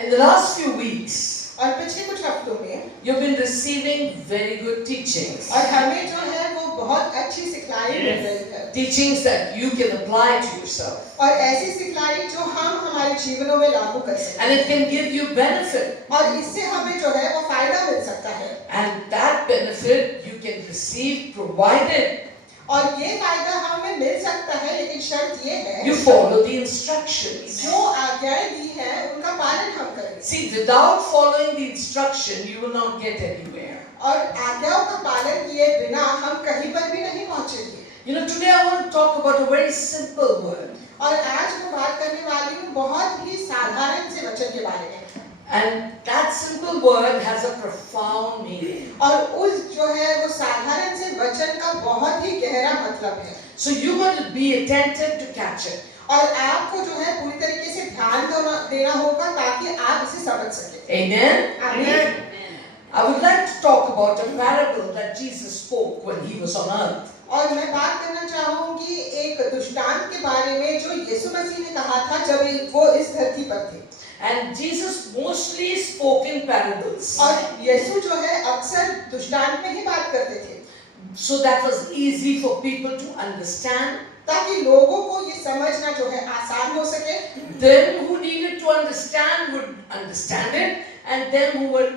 In the last few weeks, और पिछले कुछ हफ्तों में you've been receiving very good teachings. और हमें जो है वो बहुत अच्छी सिखलाई मिल रही है, Teachings that you can apply to yourself. और ऐसी सिखलाई जो हम हमारे जीवनों में लागू कर सकते And it can give you benefit. हैं और इससे हमें जो है वो फायदा मिल सकता है And that benefit you can receive provided और ये फायदा हमें मिल सकता है, लेकिन शर्त ये है you follow the instructions. जो आज्ञाएं दी हैं उनका पालन हम करें। See, without following the instruction, you will not get anywhere. और आज्ञाओं का पालन किए बिना हम कहीं पर भी नहीं पहुंचेंगे। You know, today I want to talk about a very simple word. और आज मैं बात करने वाली हूँ बहुत ही साधारण से वचन के बारे में, And that simple word has a profound meaning. और उस जो है वो साधारण से वचन का बहुत ही गहरा मतलब है। So you're going to be attentive to catch it. और आपको जो है पूरी तरीके से ध्यान देना होगा ताकि आप इसे समझ सकें। Amen? आमीन। I would like to talk about a parable that Jesus spoke when he was on earth. और मैं बात करना चाहूँगी एक दृष्टांत के बारे में जो यीशु मसीह ने कहा था जब वो इस धरती पर थे। And Jesus mostly spoke in parables. और यीशु जो है अक्सर दृष्टांत में ही बात करते थे, So that was easy for people to understand. ताकि लोगों को ये समझना जो है आसान हो सके। Them who needed to understand would understand it, and them who were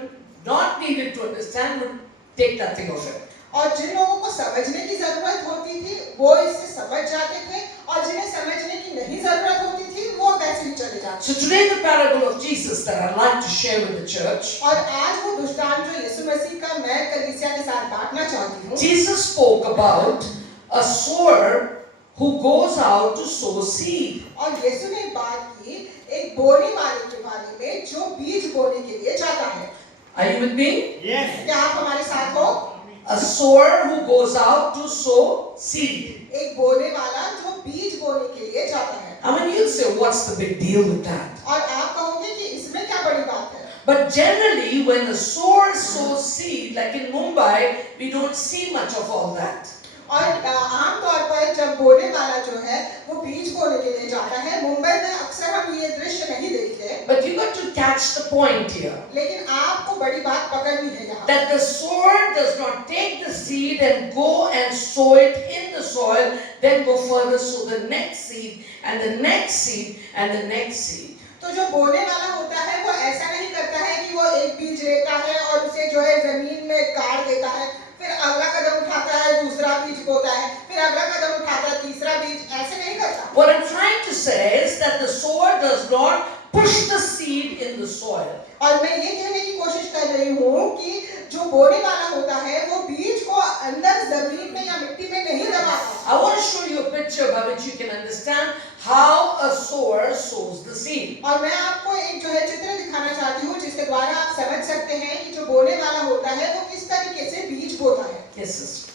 not needed to understand would take nothing of it. और जिन लोगों को समझने की जरूरत होती थी वो इससे समझ जाते थे, और जिन्हें समझने की नहीं जरूरत होती थी वो वैसे ही चले जाते। So today the parable of Jesus that I'd like to share with the church. और आज वो दृष्टांत जो यीशु मसीह का मैं कलीसिया के साथ बांटना चाहती हूँ। Jesus spoke about a sower who goes out to sow seed. और यीशु ने बात की एक बोने वाले के बारे में जो बीज बोने के लिए जाता है। Are you with me? Yes. क्या आप हमारे साथ हो? A sower who goes out to sow seed. एक बोने वाला जो बीज बोने के लिए जाता है। I mean, you'll say, what's the big deal with that? और आप कहोगे कि इसमें क्या बड़ी बात है? But generally, when a sower sows seed, like in Mumbai, we don't see much of all that. और आमतौर पर जब बोने वाला जो है वो बीज बोने के लिए जाता है, मुंबई में अक्सर हम ये दृश्य नहीं देखते। But you got to catch the point here. लेकिन आपको बड़ी बात पकड़नी है यहाँ। That the sower does not take the seed and go and sow it in the soil, then go further sow the next seed and the next seed and the next seed. तो जो बोने वाला होता है वो ऐसा नहीं करता है कि वो एक बीज लेता है और उसे जो है जमीन में गाड़ देता है, फिर अगला कदम उठाता है, दूसरा बीज बोता है, फिर अगला कदम उठाता है, तीसरा बीज, ऐसे नहीं करता। What I'm trying to say is that the sower does not push the seed in the soil. और मैं ये कहने की कोशिश कर रही हूँ कि जो बोने वाला होता है वो बीज को अंदर जमीन में या मिट्टी में नहीं दबाता। I want to show you a picture by which you can understand how a sower sows the seed. और मैं आपको एक जो है चित्र दिखाना चाहती हूँ जिसके द्वारा आप समझ सकते हैं कि जो बोने वाला होता है वो किस तरीके से बीज बोता है। Yes, sister.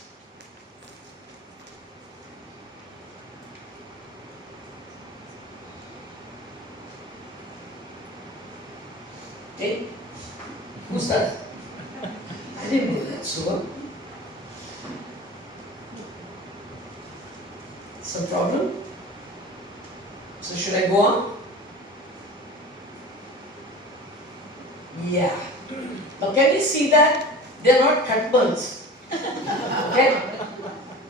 Okay. Who's that? I didn't know that, so. Some problem? So should I go on? Yeah. Now can you see that? They're not cut buds. Okay?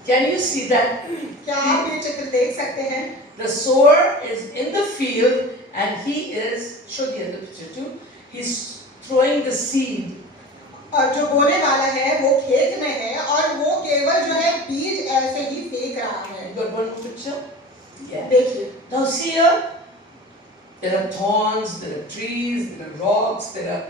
Can you see that? क्या आप ये चित्र देख सकते हैं? The sower is in the field and he is, show the other picture too, he's throwing the seed. और जो बोने वाला है वो खेत में है और वो केवल जो है बीज ऐसे ही फेंक रहा है। You got one more picture? Yeah. देखिए, Now see here, there are thorns, there are trees, there are rocks, there are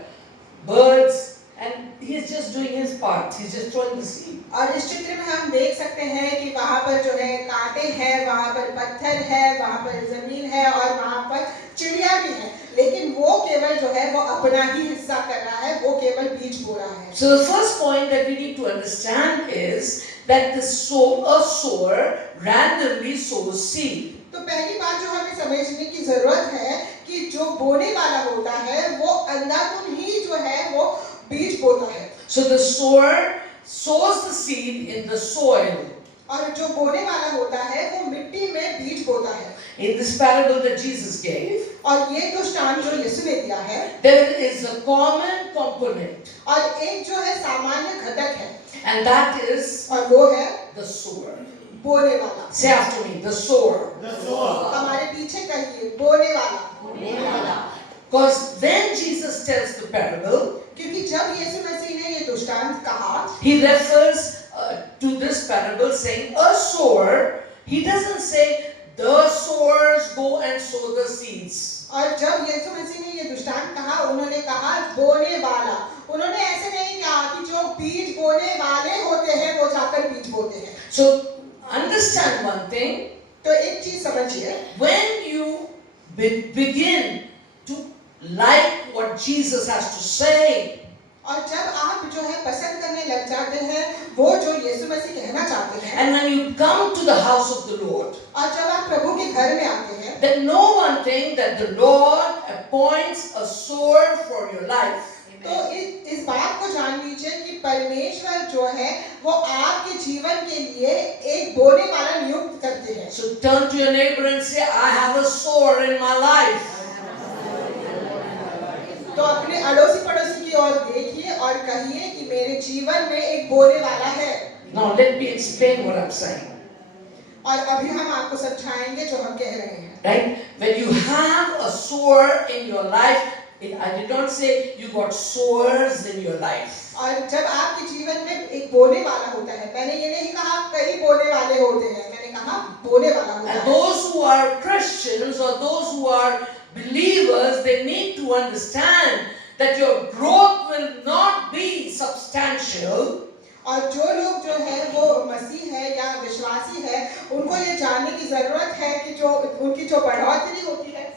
birds, and he's just doing his part. He's just throwing the seed. और इस चित्र में हम देख सकते हैं कि वहाँ पर जो है कांटे हैं, वहाँ पर पत्थर है, वहाँ पर जमीन है और वहाँ पर चिड़िया भी है, लेकिन वो केवल जो है वो अपना ही हिस्सा कर रहा है, वो केवल बीज बो रहा है। So the first point that we need to understand is that a sower randomly sows seed. तो पहली बात जो हमें समझने की जरूरत है कि जो बोने वाला होता है वो अंधाधुन ही जो है वो बीज बोता है। So the sower sows the seed in the soil. और जो बोने वाला होता है वो मिट्टी में बीज बोता है। In this parable that Jesus gave, और ये दृष्टांत जो यीशु ने दिया है, there is a common component, और एक जो है सामान्य घटक है, and that is और वो है the sower. बोने वाला। Say after me, the sower. हमारे पीछे कहिए, बोने वाला। Because when Jesus tells the parable, क्योंकि जब यीशु मसीह ने ये दृष्टांत कहा, he refers to this parable saying a sower. He doesn't say the sowers go and sow the seeds. और जब यीशु मसीह ने ये दृष्टांत कहा, उन्होंने कहा बोने वाला। उन्होंने ऐसे नहीं कहा कि जो बीज बोने वाले होते हैं वो जाकर बीज बोते हैं। So understand one thing. तो एक चीज समझिए, When you begin to like what Jesus has to say, और जब आप जो है पसंद करने लग जाते हैं वो जो यीशु मसीह कहना चाहते हैं, and when you come to the house of the Lord, और जब आप प्रभु के घर में आते हैं, then know one thing, that the Lord appoints a sower for your life. तो इस बात को जान लीजिए कि परमेश्वर जो है वो आपके जीवन के लिए एक बोने वाला नियुक्त करते हैं। So turn to your neighbor and say, I have a sower in my life. तो अपने अड़ोसी पड़ोसी की ओर देखिए और कहिए कि मेरे जीवन में एक बोने वाला है। Now let me explain what I'm saying. और अभी हम आपको समझाएंगे जो हम कह रहे हैं। Right? When you have a sower in your life, I did not say you got sowers in your life. और जब आपके जीवन में एक बोने वाला होता है, मैंने ये नहीं कहा कई बोने वाले होते हैं, मैंने कहा बोने वाला होता And है। those who are Christians or those who are believers, they need to understand that your growth will not be substantial. और जो लोग जो है वो मसीह है या विश्वासी है, उनको ये जानने की जरूरत है कि जो उनकी जो बढ़ोतरी होती है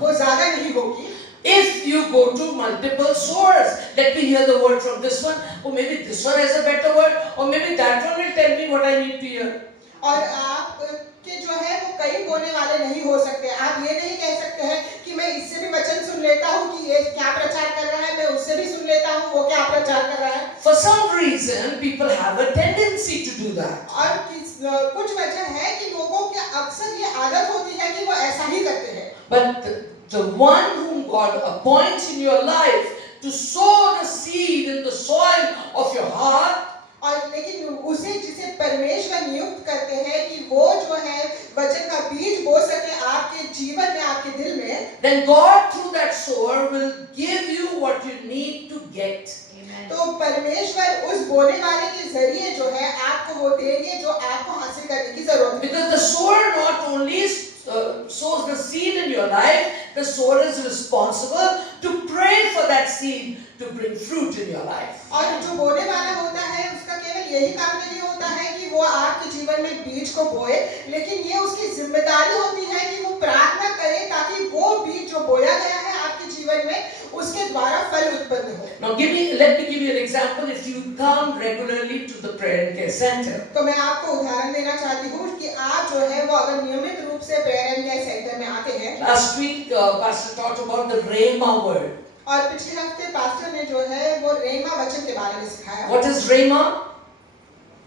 वो ज्यादा नहीं होगी। If you go to multiple sources, let me hear the word from this one, or maybe this one has a better word, or maybe that one will tell me what I need to hear. और आप के जो है वो कई बोने वाले नहीं हो सकते। आप ये नहीं कह सकते हैं कि मैं इससे भी वचन सुन लेता हूँ कि ये क्या प्रचार कर रहा है, मैं उससे भी सुन लेता हूँ वो क्या प्रचार कर रहा है। For some reason, people have a tendency to do that. और कुछ वजह है कि लोगों के अक्सर ये आदत होती है कि वो ऐसा ही करते हैं। But the one whom God appoints in your life to sow the seed in the soil of your heart, और लेकिन उसे जिसे परमेश्वर नियुक्त करते हैं कि वो जो है वचन का बीज बो सके आपके जीवन में, आपके दिल में, then God through that sower will give you what you need to get. तो परमेश्वर उस बोने वाले के जरिए जो है आपको वो देंगे जो आपको हासिल करने की जरूरत है। Because the sower not only sows the seed in your life, the sower is responsible to pray for that seed to bring fruit in your life. और जो बोने वाला होता है उसका केवल यही काम नहीं होता है कि वो आपके जीवन में बीज को बोए, लेकिन ये उसकी जिम्मेदारी होती है कि वो प्रार्थना करे ताकि वो बीज जो बोया गया है आपके जीवन में उसके द्वारा फल उत्पन्न हो। Now let me give you an example. If you come regularly to the prayer and care center, तो मैं आपको उदाहरण देना चाहती हूँ कि आप जो है वो अगर नियमित रूप से प्रेयर एंड केयर सेंटर में आते हैं। last week Pastor talked about the Rhema word. और पिछले हफ्ते पास्टर ने जो है वो रेमा वचन के बारे में सिखाया। What is Rhema?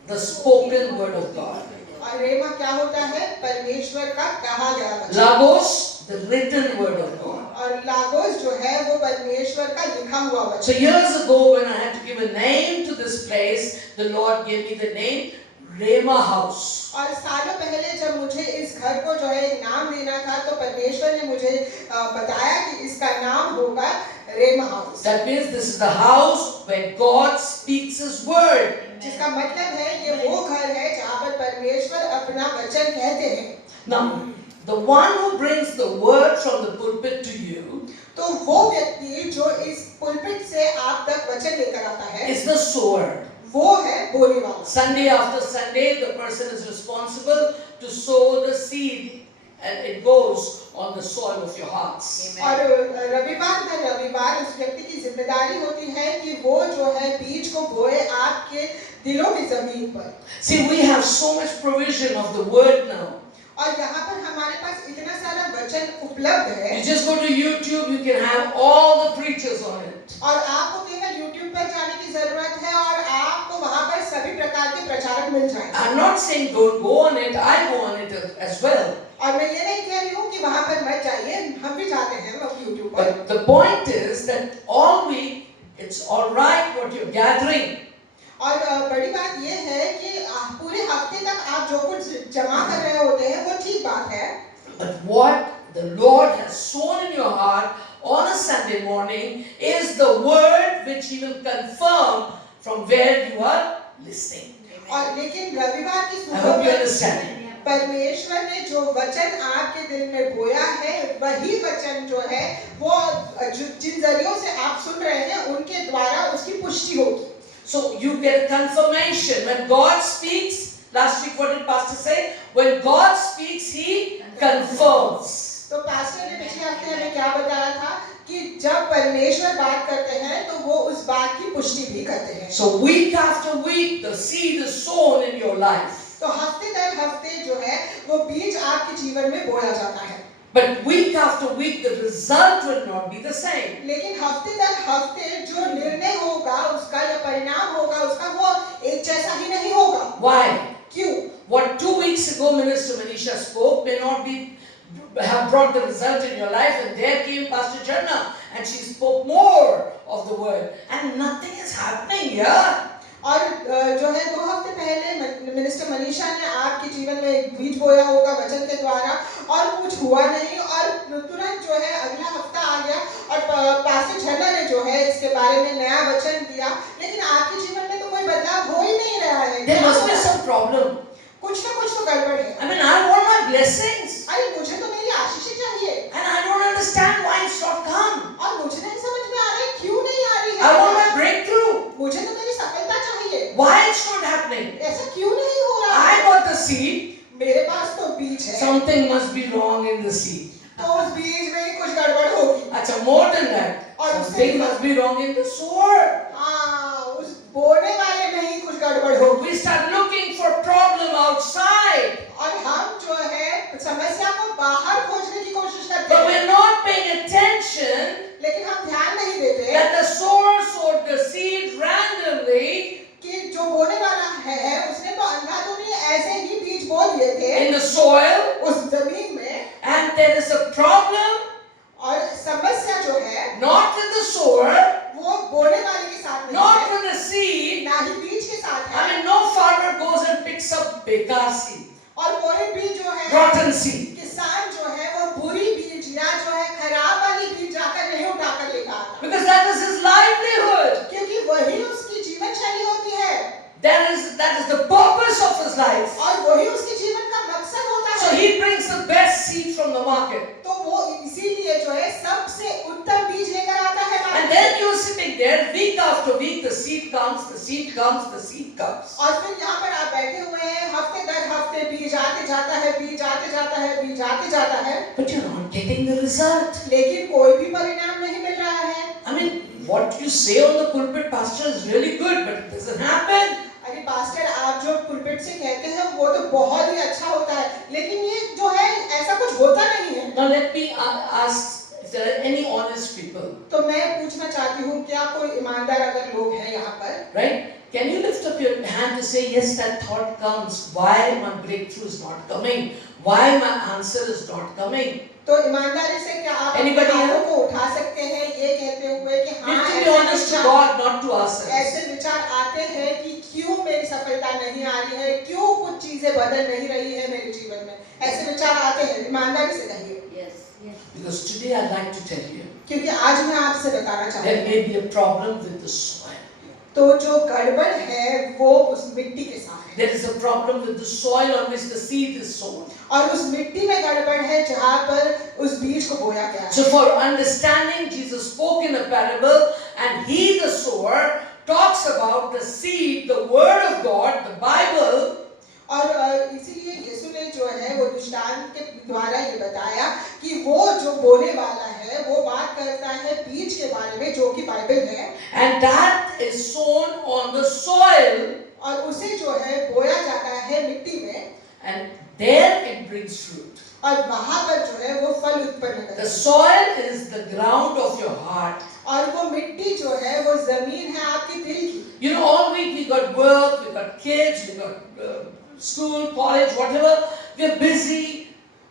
The spoken word of God. और रेमा क्या होता है? परमेश्वर का कहा गया वचन। Logos, the written word of God. और लागोस जो है वो परमेश्वर का लिखा हुआ वचन। So years ago when I had to give a name to this place, the Lord gave me the name Rhema House. और सालों पहले जब मुझे इस घर को जो है एक नाम देना था तो परमेश्वर ने मुझे बताया कि इसका नाम होगा रेमा house. That means this is the house where God speaks His word. जिसका मतलब है ये वो घर है जहाँ पर परमेश्वर अपना वचन कहते हैं। Now, the one who brings the word from the pulpit to you, तो वो व्यक्ति जो इस पुलपिट से आप तक वचन लेकर आता है, is the sower. वो है बोने वाला। Sunday after Sunday, the person is responsible to sow the seed, and it goes on the soil of your hearts. और रविवार का रविवार उस व्यक्ति की जिम्मेदारी होती है कि वो जो है बीज को बोए आपके दिलों की जमीन पर। See, we have so much provision of the word now. और यहाँ पर हमारे पास इतना सारा वचन उपलब्ध है। You just go to YouTube, you can have all the preachers on it. और आपको केवल YouTube पर जाने की जरूरत है और आपको वहाँ पर सभी प्रकार फल मिल जाए। I'm not saying don't go on it, I go on it as well. और मैं ये नहीं कह रही हूँ कि वहां पर मत जाइए, हम भी जाते हैं लोग यूट्यूब पर। But the point is that all week it's all right what you're gathering. और बड़ी बात ये है कि पूरे हफ्ते तक आप जो कुछ जमा कर रहे होते हैं वो ठीक बात है, But what the Lord has sown in your heart on a Sunday morning is the word which He will confirm from where you are listening. और लेकिन रविवार की I hope you सुबह understand. परमेश्वर ने जो वचन आपके दिल में बोया है वही वचन जो है वो जिन जरियों से आप सुन रहे हैं उनके द्वारा उसकी पुष्टि होगी। So you get confirmation when God speaks. Last week what did Pastor say? When God speaks, He confirms. तो पास्टर ने पिछले हफ्ते हमें क्या बताया था कि जब परमेश्वर बात करते हैं तो वो उस बात की पुष्टि भी करते हैं। So week after week the seed is sown in your life. तो हफ्ते दर हफ्ते जो है वो बीज आपके जीवन में बोया जाता है। But week after week the result will not be the same. लेकिन हफ्ते दर हफ्ते जो निर्णय होगा उसका या परिणाम होगा उसका वो एक जैसा ही नहीं होगा। Why? क्यों? What 2 weeks ago Minister Manisha spoke may not have brought the result in your life, and there came Pastor Charna and she spoke more of the word, and nothing is happening here. और जो है 2 हफ्ते पहले minister Manisha ने आपके जीवन में एक बीज बोया होगा वचन के द्वारा और कुछ हुआ नहीं, और तुरंत जो है अगला हफ्ता आ गया और पास्टर झरना ने जो है इसके बारे में नया वचन दिया, लेकिन आपके जीवन में तो कोई बदलाव हो ही नहीं रहा है। There must be some problem. कुछ ना कुछ तो गड़बड़ है। I mean, I want my blessings, अरे मुझे तो मेरी आशीष चाहिए and I don't understand why it's not come. और मुझे नहीं समझ में आ रहा है क्यों नहीं आ रही I want है। my breakthrough. मुझे तो मेरी सफलता चाहिए, Why it's not happening? ऐसा क्यों नहीं हो रहा I है? got the seed. मेरे पास तो बीज है, Something must be wrong in the seed. तो उस बीज में ही कुछ गड़बड़ होगी। Achha, more than that, something must be wrong in the sower. हाँ, उस बोने वाले में ही कुछ गड़बड़ होगी। We start looking for problem outside, और हम जो है समस्या को बाहर खोजने की कोशिश करते but हैं, we're not paying attention लेकिन हम ध्यान नहीं देते that the sower sowed the seed randomly कि जो बोने वाला है उसने तो अंधाधुंधी ऐसे ही बीज बो दिए थे in the soil, उस जमीन में, and there is a problem और समस्या जो है not with the sower, वो बोने वाले के साथ नहीं not है, with the seed. ना ही बीज के साथ I है। mean, no farmer goes and picks up bekar seed, और कोई भी जो है rotten seed. किसान जो है वो बुरी बीज या जो है खराब वाली बीज जाकर नहीं उठाकर लेकर आता, Because that is his livelihood. क्योंकि वही उसकी जीवन शैली होती है That is the purpose of his life. और वही उसके जीवन का मकसद होता So है। he brings the best seed from the market. तो वो इसीलिए जो है सबसे उत्तम बीज लेकर आता है And बाजार then से। you're sitting there week after week, the seed comes, the seed comes, the seed comes. और फिर यहाँ पर आप बैठे हुए हैं, हफ्ते दर हफ्ते बीज आते जाता है, बीज आते जाता है, बीज आते जाता है, But you're not getting the result. लेकिन कोई भी परिणाम नहीं मिल रहा है। I mean, what you say on the pulpit, pastor, is really good, but it doesn't happen. अरे पास्टर आप जो पुलपिट से कहते हैं वो तो बहुत ही अच्छा होता है, लेकिन ये जो है ऐसा कुछ होता नहीं है। Now let me ask if there are any honest people, तो मैं पूछना चाहती हूँ क्या कोई ईमानदार अगर लोग हैं यहाँ पर, right? Can you lift up your hand to say, yes, that thought comes. Why my breakthrough is not coming? Why my answer is not coming? तो ईमानदारी से क्या आप अपने Anybody हाथों here? को उठा सकते हैं ये कहते हुए कि We हाँ have to be honest to God, not to ourselves. ऐसे विचार आते हैं कि क्यों मेरी सफलता नहीं आ रही है, क्यों कुछ चीजें बदल नहीं रही है मेरे जीवन में, ऐसे विचार आते हैं। ईमानदारी से कहिए, Because today I'd like to tell you, क्योंकि आज मैं आपसे बताना चाहती there हूँ may be a problem with the soil. तो जो गड़बड़ है वो उस मिट्टी के साथ है, There is a problem with the soil on which the seed is sown. और उस मिट्टी में गड़बड़ है जहाँ पर उस बीज को बोया गया है। So for understanding, Jesus spoke in a parable, and he, the sower, talks about the seed, the word of God, the Bible. और इसीलिए यीशु ने जो है वो दृष्टांत के द्वारा ये बताया कि वो जो बोने वाला है वो बात करता है बीज के बारे में जो कि बाइबल है, And that is sown on the soil, और उसे जो है बोया जाता है मिट्टी में, and there it brings fruit. और वहां पर जो है वो फल उत्पन्न करता The है। soil is the ground of your heart. और वो मिट्टी जो है वो जमीन है आपके दिल की। You know, all week we got work, we got kids, we got school, college, whatever, we are busy.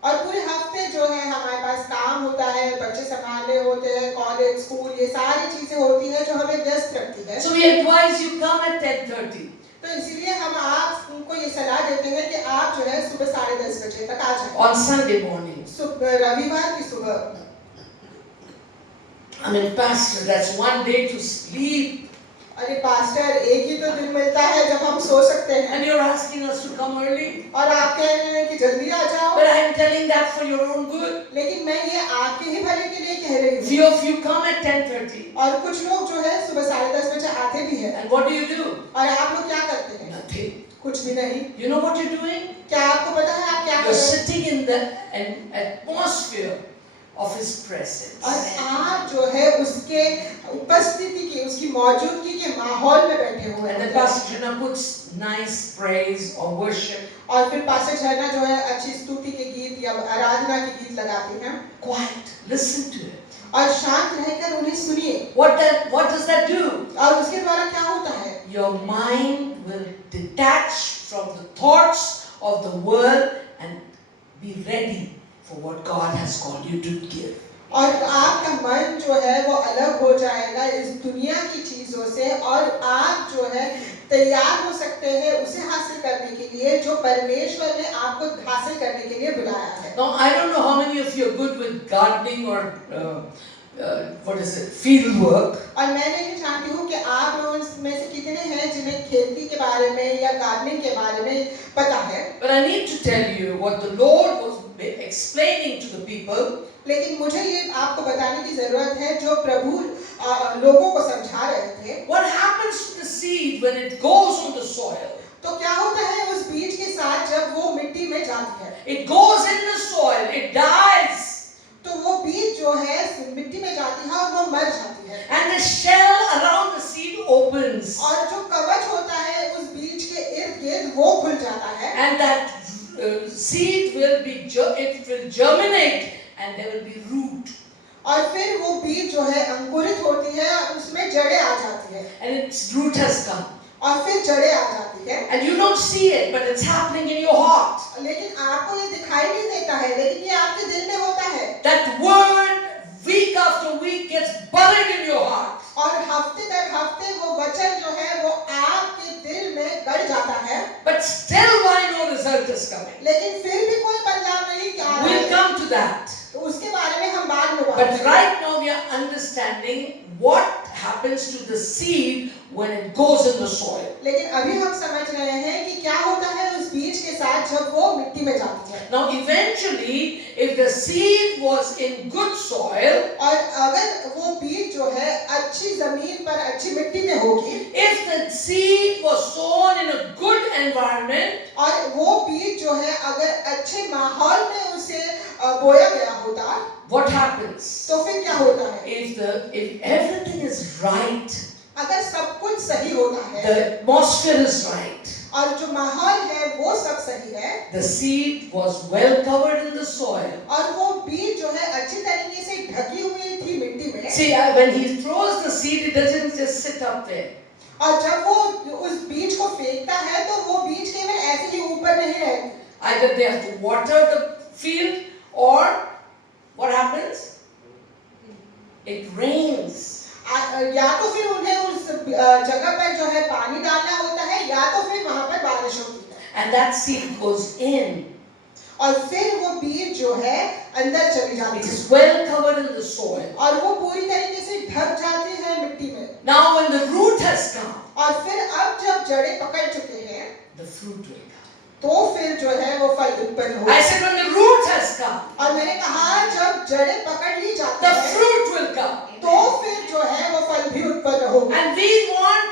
और पूरे हफ्ते जो है हमारे पास काम होता है, बच्चे संभालने होते हैं, कॉलेज, स्कूल, ये सारी चीजें होती हैं जो हमें व्यस्त रखती है। So we advise you come at 10:30. तो इसीलिए हम आपको ये सलाह देते हैं कि आप जो है सुबह 10:30 बजे तक आ जाएं। On Sunday morning. रविवार की सुबह। I mean, Pastor, that's one day to sleep. अरे पास्टर, एक ही तो दिन मिलता है जब हम सो सकते हैं। And you're asking us to come early. और आप कह रहे हैं कि जल्दी आ जाओ। But I'm telling that for your own good. लेकिन मैं ये आपके ही भले के लिए कह रही हूँ। Few of you come at 10:30. और कुछ लोग जो है सुबह 10:30 बजे आते भी हैं। And what do? और आप लोग क्या करते हैं? Nothing. कुछ भी नहीं। You know what you're doing? क्या आपको पता है आप क्या कर You're रहे हैं? sitting in the atmosphere of His presence. और आप जो है उसके उपस्थिति की, उसकी मौजूदगी के माहौल में बैठे हुए And then हैं। Pastor Jana puts nice praise or worship. और फिर पास्टर झरना जो है अच्छी स्तुति के गीत या आराधना के गीत लगाते हैं। Quiet. Listen to it. और शांत रहकर उन्हें सुनिए। What does that do? और उसके द्वारा क्या होता है? Your mind will detach from the thoughts of the world and be ready for what God has called you to give. और आपका मन जो है वो अलग हो जाएगा इस दुनिया की चीजों से और आप जो है तैयार हो सकते हैं उसे हासिल करने के लिए जो परमेश्वर ने आपको हासिल करने के लिए बुलाया है। Now I don't know how many of you are good with gardening or field work. और मैं नहीं जानती हूँ कि आप लोगों में से कितने हैं जिन्हें खेती के बारे में या गार्डनिंग के बारे में पता है। But I need to tell you what the Lord was explaining to the people. लेकिन मुझे ये आपको बताने की जरूरत है जो प्रभु लोगों को समझा रहे थे। What happens to the seed when it goes on the soil? तो क्या होता है उस बीज के साथ जब वो मिट्टी में जाती है? It goes in the soil, it dies. तो वो बीज जो है मिट्टी में जाती है और वो मर जाती है। And the shell around the seed opens. और जो कवच होता है उस बीज के इर्द-गिर्द वो खुल जाता है। And that seed will germinate and there will be root. और फिर वो बीज जो है अंकुरित होती है और उसमें जड़ें आ जाती है। And its root has come. और फिर जड़ें आ जाती है। And you don't see it, but it's happening in your heart. लेकिन आपको ये दिखाई नहीं देता है, लेकिन ये आपके दिल में होता है। That word week after week gets buried in your heart. और हफ्ते दर हफ्ते वो वचन जो है वो आपके दिल में गड़ जाता है। But still why no result is coming? लेकिन फिर भी कोई बदलाव नहीं आ रहा है। We'll come to that. तो उसके बारे में हम बाद में बात But करेंगे। right now we are understanding what happens to the seed when it goes in the soil. लेकिन अभी हम समझ रहे हैं कि क्या होता है उस बीज के साथ जब वो मिट्टी में जाती है। Now eventually, if the seed was in good soil, और अगर वो बीज जो है अच्छी जमीन पर अच्छी मिट्टी में होगी, if the seed was sown in a good environment, और वो बीज जो है अगर अच्छे माहौल में उसे बोया गया होता, what happens? तो फिर क्या होता है? If everything is right, अगर सब कुछ सही होता है, the atmosphere is right, और जो माहौल है वो सब सही है, the seed was well covered in the soil. और वो बीज जो है अच्छी तरीके से ढकी हुई थी मिट्टी में। See, when he throws the seed, it doesn't just sit up there. और जब वो उस बीज को फेंकता है तो वो बीज केवल ऐसे ही ऊपर नहीं रहती। Either they have to water the field or what happens? It rains. या तो फिर उन्हें उस जगह पर जो है पानी डालना होता है या तो फिर वहां पर बारिश होती है। And that seed goes in. और फिर वो बीज जो है अंदर चली जाती It है। is well covered in the soil. और वो पूरी तरीके से ढक जाती है मिट्टी में। Now when the root has come, और फिर अब जब जड़ें पकड़ चुके हैं, the fruit will come. तो फिर जो है वो फल उत्पन्न होगा। I said when the root has come, और मैंने कहा जब जड़ें पकड़ ली जाती the है, fruit will come. तो फिर जो है वो फल भी उत्पन्न होगा। And we want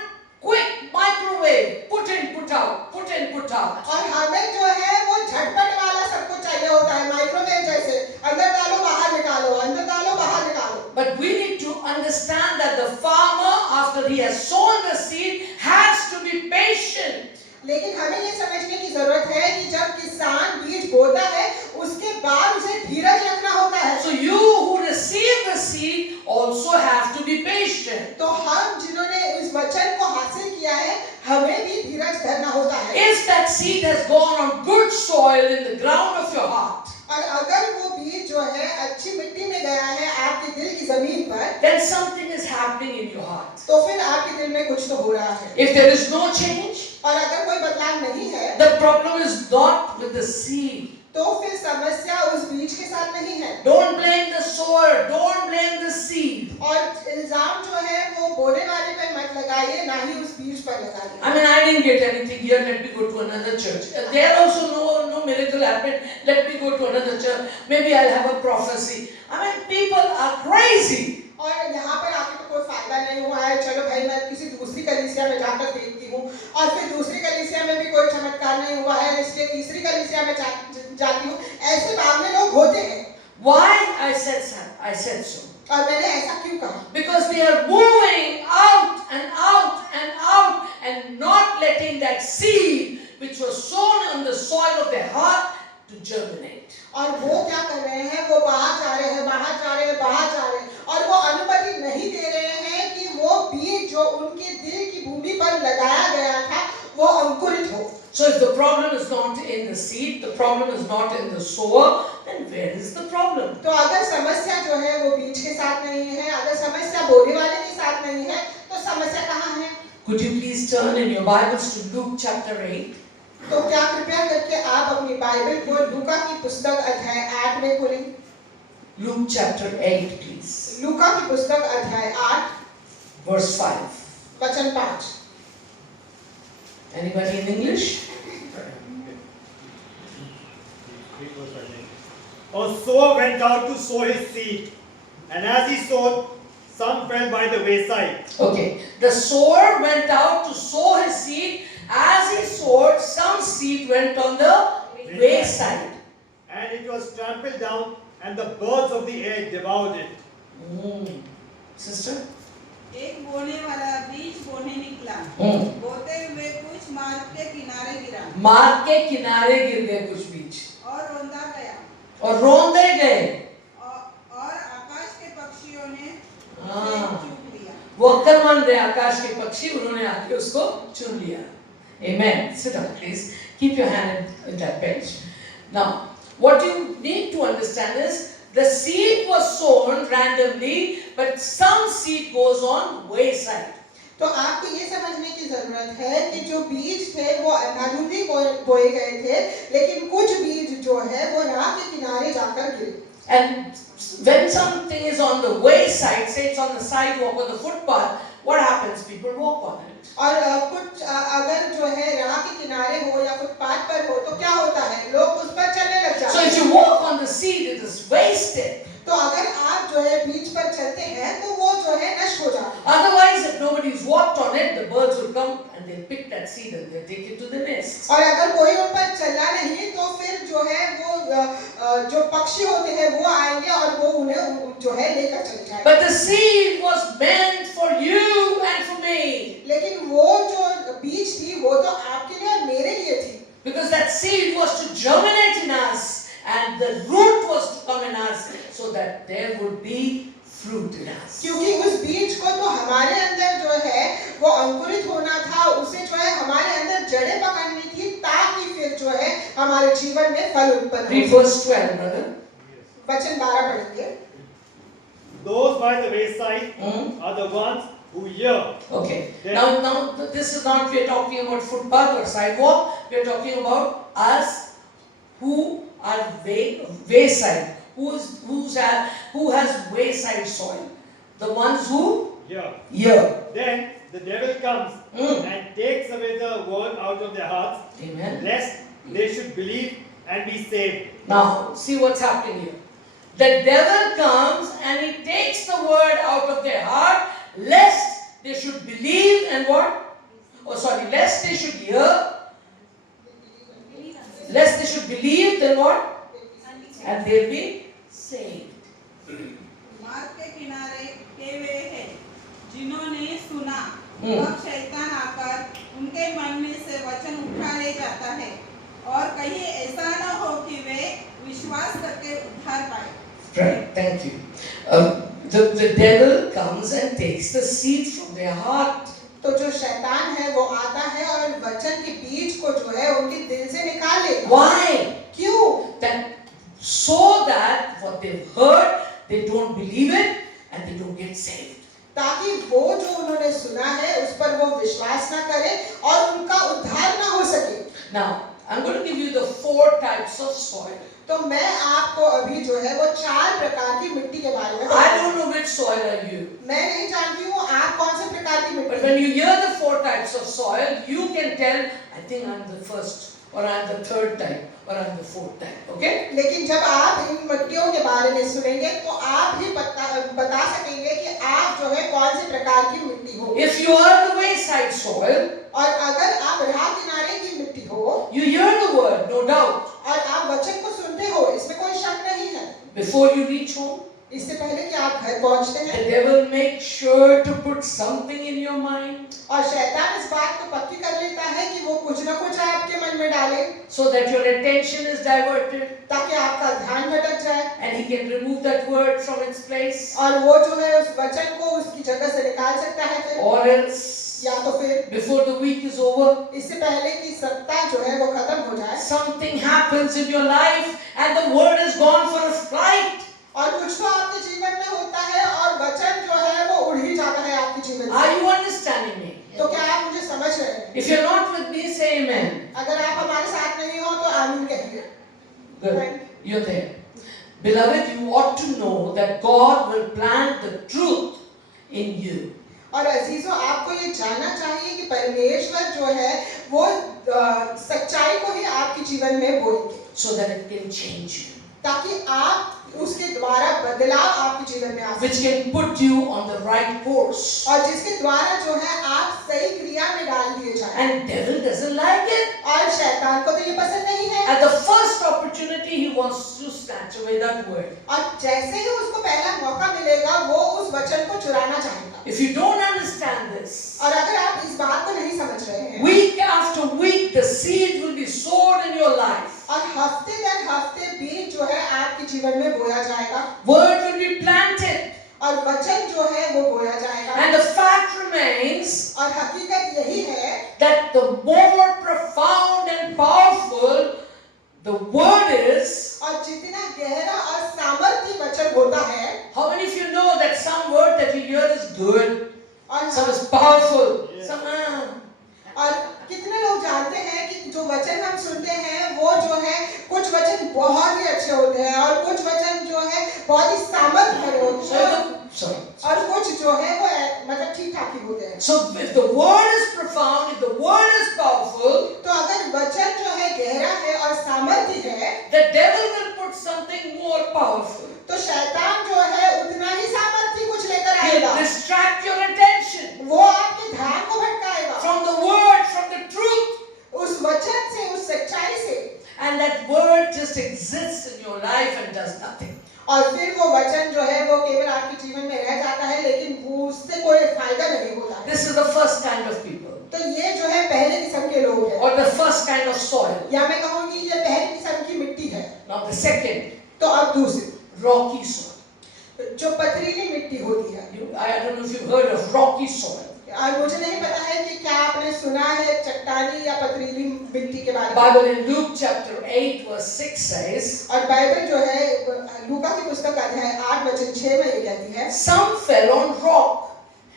quick microwave, put in, put out, put in, put out. और हमें जो है वो झटपट वाला सब कुछ चाहिए होता है, माइक्रोवेव जैसे, अंदर डालो बाहर निकालो, अंदर डालो बाहर निकालो। But we need to understand that the farmer, after he has sown the seed, has to be patient. लेकिन हमें ये समझने की जरूरत है कि जब किसान बीज बोता है उसके बाद उसे धीरज रखना होता है। So you who receive the seed also have to be patient. तो हम जिन्होंने इस वचन को हासिल किया किया है, हमें भी धीरज धरना होता है। If that seed has gone on good soil in the ground of your heart, और अगर वो बीज जो है अच्छी मिट्टी में गया है आपके दिल की जमीन पर, then something is happening in your heart. तो फिर आपके दिल में कुछ तो हो रहा है। If there is no change, और अगर कोई बदलाव नहीं है, the problem is not with the seed. तो फिर समस्या उस बीज के साथ नहीं है। Don't blame the sower, don't blame the seed. और इल्जाम जो है वो बोने वाले पर मत लगाइए, ना ही उस बीज पर लगाइए। I mean, I didn't get anything here, let me go to another church. There also no miracle happened, let me go to another church. Maybe I'll have a prophecy. I mean, people are crazy. और यहाँ पर आके तो कोई फायदा नहीं हुआ है, चलो भाई मैं किसी दूसरी कलीसिया में जाकर देखती हूँ, और फिर दूसरी कलीसिया में भी कोई चमत्कार नहीं हुआ है, इसलिए तीसरी कलीसिया में जाती हूँ। ऐसे मामले लोग होते हैं। Why I said so? और मैंने ऐसा क्यों कहा? Because they are moving out and out and out and not letting that seed which was sown on the soil of their heart to germinate. और वो क्या कर रहे हैं? वो बाहर जा रहे हैं, बाहर जा रहे हैं, बाहर जा रहे हैं, और वो अनुमति नहीं दे रहे हैं कि वो बीज जो उनके दिल की भूमि पर लगाया गया था वो अंकुरित हो। So if the problem is not in the seed, the problem is not in the sower, then where is the problem? तो अगर समस्या जो है वो बीज के साथ नहीं है, अगर समस्या बोने वाले के साथ नहीं है, तो समस्या कहाँ है? Could you please turn in your Bibles to Luke chapter 8? तो क्या कृपया करके आप अपनी बाइबल को लूका की पुस्तक अध्याय 8 में खोलें? Luke chapter 8, please. लूका की पुस्तक अध्याय 8 Verse 5. वचन 5। Anybody in English? A sower went out to sow his seed, and as he sowed, some fell by the wayside. Okay. The sower went out to sow his seed. As he sowed, some seed went on the wayside. And it was trampled down, and the birds of the air devoured it. Sister? एक बोने वाला बीज बोने निकला, बोते हुए कुछ मार्ग के किनारे गिरा, मार्ग के किनारे गिर गए कुछ बीज और रोंदा गया, और रोंदे गए, और आकाश के पक्षियों ने उसे चूम लिया। वो अक्लमंद है आकाश के पक्षी, उन्होंने आके उसको चुन लिया। Amen. Sit down, please. Keep your hand in that bench. Now, what you need to understand is the seed was sown randomly, but some seed goes on wayside. तो आपको ये समझने की जरूरत है कि जो बीज थे वो अंधाधुंधी बोए गए थे, लेकिन कुछ बीज जो है वो राह के किनारे जाकर गिरे। And when something is on the wayside, say it's on the sidewalk or the footpath, what happens? People walk on it. और कुछ अगर जो है राह के किनारे हो या फुटपाथ पर हो तो क्या होता है? लोग उस पर चलने लग जाते हैं। So if you walk on the seed, it is wasted. तो अगर आप जो है बीज पर चलते हैं तो वो जो है नष्ट हो जाता है। Otherwise, if nobody's walked on it, the birds will come and they'll pick that seed and they'll take it to the nest. और अगर कोई उन पर चला नहीं तो फिर जो है वो जो पक्षी होते हैं वो आएंगे और वो उन्हें जो है लेकर चले जाएंगे। But the seed was meant for you and for me. लेकिन वो जो बीज थी वो तो आपके लिए और मेरे लिए थी। Because that seed was to germinate in us and the root was to come in us so that there would be fruit in us. क्योंकि उस बीज को तो हमारे अंदर जो है वो अंकुरित होना था, उसे जो है हमारे अंदर जड़ें पकड़नी थी ताकि फिर जो है हमारे जीवन में फल उत्पन्न हो। Read verse 12, brother. वचन 12 पढ़ेंगे। Those by the wayside are the ones who hear. Okay. Then- Now this is not we are talking about footpath or sidewalk. We are talking about us who are wayside. Who has wayside soil? The ones who hear. Then the devil comes and takes away the word out of their hearts, Amen. lest they should believe and be saved. Now see what's happening here. The devil comes and he takes the word out of their heart, lest they should believe and what? Lest they should hear. Lest they should believe, then what? And they'll be saved. मार्ग के किनारे के वे हैं जिन्होंने सुना, तब शैतान आकर उनके मन में से वचन उठा ले जाता है, और कहीं ऐसा न हो कि वे विश्वास करके उद्धार पाए। Right, thank you. The devil comes and takes the seed from their heart. तो जो शैतान है वो आता है और वचन के बीज को जो है उनके दिल से निकाल लेगा। Why? क्यों? So that what they've heard, they don't believe it and they don't get saved. ताकि वो जो उन्होंने सुना है उस पर वो विश्वास ना करे और उनका उद्धार ना हो सके। Now, I'm going to give you the 4 types of soil. तो मैं आपको अभी जो है वो 4 प्रकार की मिट्टी के बारे में I don't know which soil are you. मैं नहीं जानती हूँ आप कौन से प्रकार की But मिट्टी। when you hear the 4 types of soil, you can tell, I think I'm the first, or I'm the 3rd type, or I'm the 4th type. Okay? लेकिन जब आप इन मिट्टियों के बारे में सुनेंगे तो आप ही बता सकेंगे कि आप जो है कौन से प्रकार की मिट्टी हो। If you are the wayside soil, और अगर आप राह किनारे की मिट्टी हो you hear the word, no doubt. और आप वचन को सुनते हो, इसमें कोई शक नहीं है। Before you reach home, इससे पहले कि आप घर पहुंचते the हैं devil makes sure to put something in your mind और शैतान इस बात को पक्की कर लेता है कि वो कुछ न कुछ आपके मन में डाले so that your attention is diverted ताकि आपका ध्यान भटक जाए and he can remove that word from its place. और वो जो है उस वचन को उसकी जगह से निकाल सकता है फिर, Or else, या तो फिर before the week is over, इससे पहले कि सप्ताह जो है वो खत्म हो जाए something happens in your life and the word is gone for a flight. और कुछ तो आपके जीवन में होता है और वचन जो है वो उड़ ही जाता है आपके जीवन Are से। you understanding me? तो क्या आप मुझे समझ रहे हैं? If you're not with me, say amen. अगर आप हमारे साथ नहीं हो तो आमीन कहिए। Good. You're there. Beloved, you ought to know that God will plant the truth in you. और अजीजों आपको ये जानना चाहिए कि परमेश्वर जो है वो सच्चाई को ही आपके जीवन में बोलेंगे So that it can change you. ताकि आप उसके द्वारा बदलाव आपके जीवन में आ Which सके can put you on the right course. और जिसके द्वारा जो है आप सही क्रिया में डाल दिए जाए। And devil doesn't like it. और शैतान को तो ये पसंद नहीं है At the first opportunity, he wants to snatch away that word. और जैसे ही उसको पहला मौका मिलेगा वो उस वचन को चुराना चाहेगा। If you don't understand this, और अगर आप इस बात को नहीं समझ रहे हैं week after week, the seed will be sowed in your life. और हफ्ते दर हफ्ते बीज जो है आपके जीवन में बोया जाएगा Word will be planted. और वचन जो है वो बोया जाएगा And the fact remains और हकीकत यही है that the more profound and powerful the word is, और जितना गहरा और सामर्थ्य वचन होता है how many of you know that some word that you hear is good, और some is powerful, Yeah. some और कितने लोग जानते हैं कि जो वचन हम सुनते हैं वो जो है कुछ वचन बहुत ही अच्छे होते हैं और कुछ वचन जो है बहुत ही सामर्थ्य भरे होते हैं और कुछ जो है वो मतलब ठीक ठाक ही होते हैं। So if the word is profound, if the word is powerful, तो अगर वचन जो है गहरा है और सामर्थ्य है the devil will put something more powerful. तो शैतान जो है उतना ही सामर्थ्य कुछ लेकर He'll आएगा। distract your attention वो आपके ध्यान को भटकाएगा from the word, from the truth. उस वचन से, उस सच्चाई से And that word just exists in your life and does nothing. और फिर वो वचन जो है वो केवल आपके जीवन में रह जाता है लेकिन वो उससे कोई फायदा नहीं होता है। This is the first kind of people. तो ये जो है पहले किस्म के लोग हैं Or the first kind of soil. या मैं कहूँगी ये पहले किस्म की मिट्टी है। Now the second, तो अब दूसरी rocky soil. जो पथरीली मिट्टी होती है I don't know if you've heard of rocky soil. और मुझे नहीं पता है कि क्या आपने सुना है चट्टानी या पथरीली मिट्टी के बारे में। Bible in Luke chapter 8 verse 6 says, और बाइबल जो है लूका की पुस्तक अध्याय 8 वचन 6 में ये कहती है some fell on rock,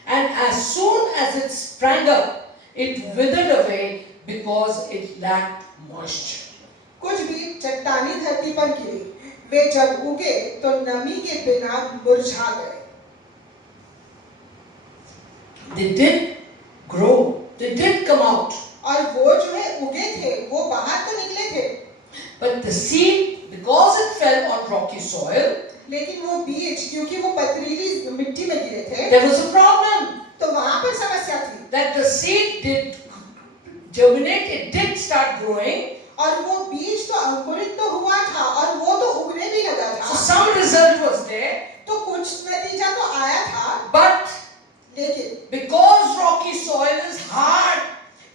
and as soon as it sprang up, it withered away because it lacked moisture. कुछ भी चट्टानी धरती पर गिरी, वे जब उगे तो नमी के बिना मुरझा गए। They did grow, they did come out, और वो जो है उगे थे, वो बाहर तो निकले थे, but the seed, because it fell on rocky soil, लेकिन वो बीज क्योंकि वो पथरीली मिट्टी में गिरे थे, there was a problem. तो वहां पर समस्या थी। That the seed did germinate, it did start growing, और वो बीज तो अंकुरित तो हुआ था और वो तो उगने भी लगा so था, some result was there, तो कुछ नतीजा तो आया था, but लेकिन because rocky soil is hard,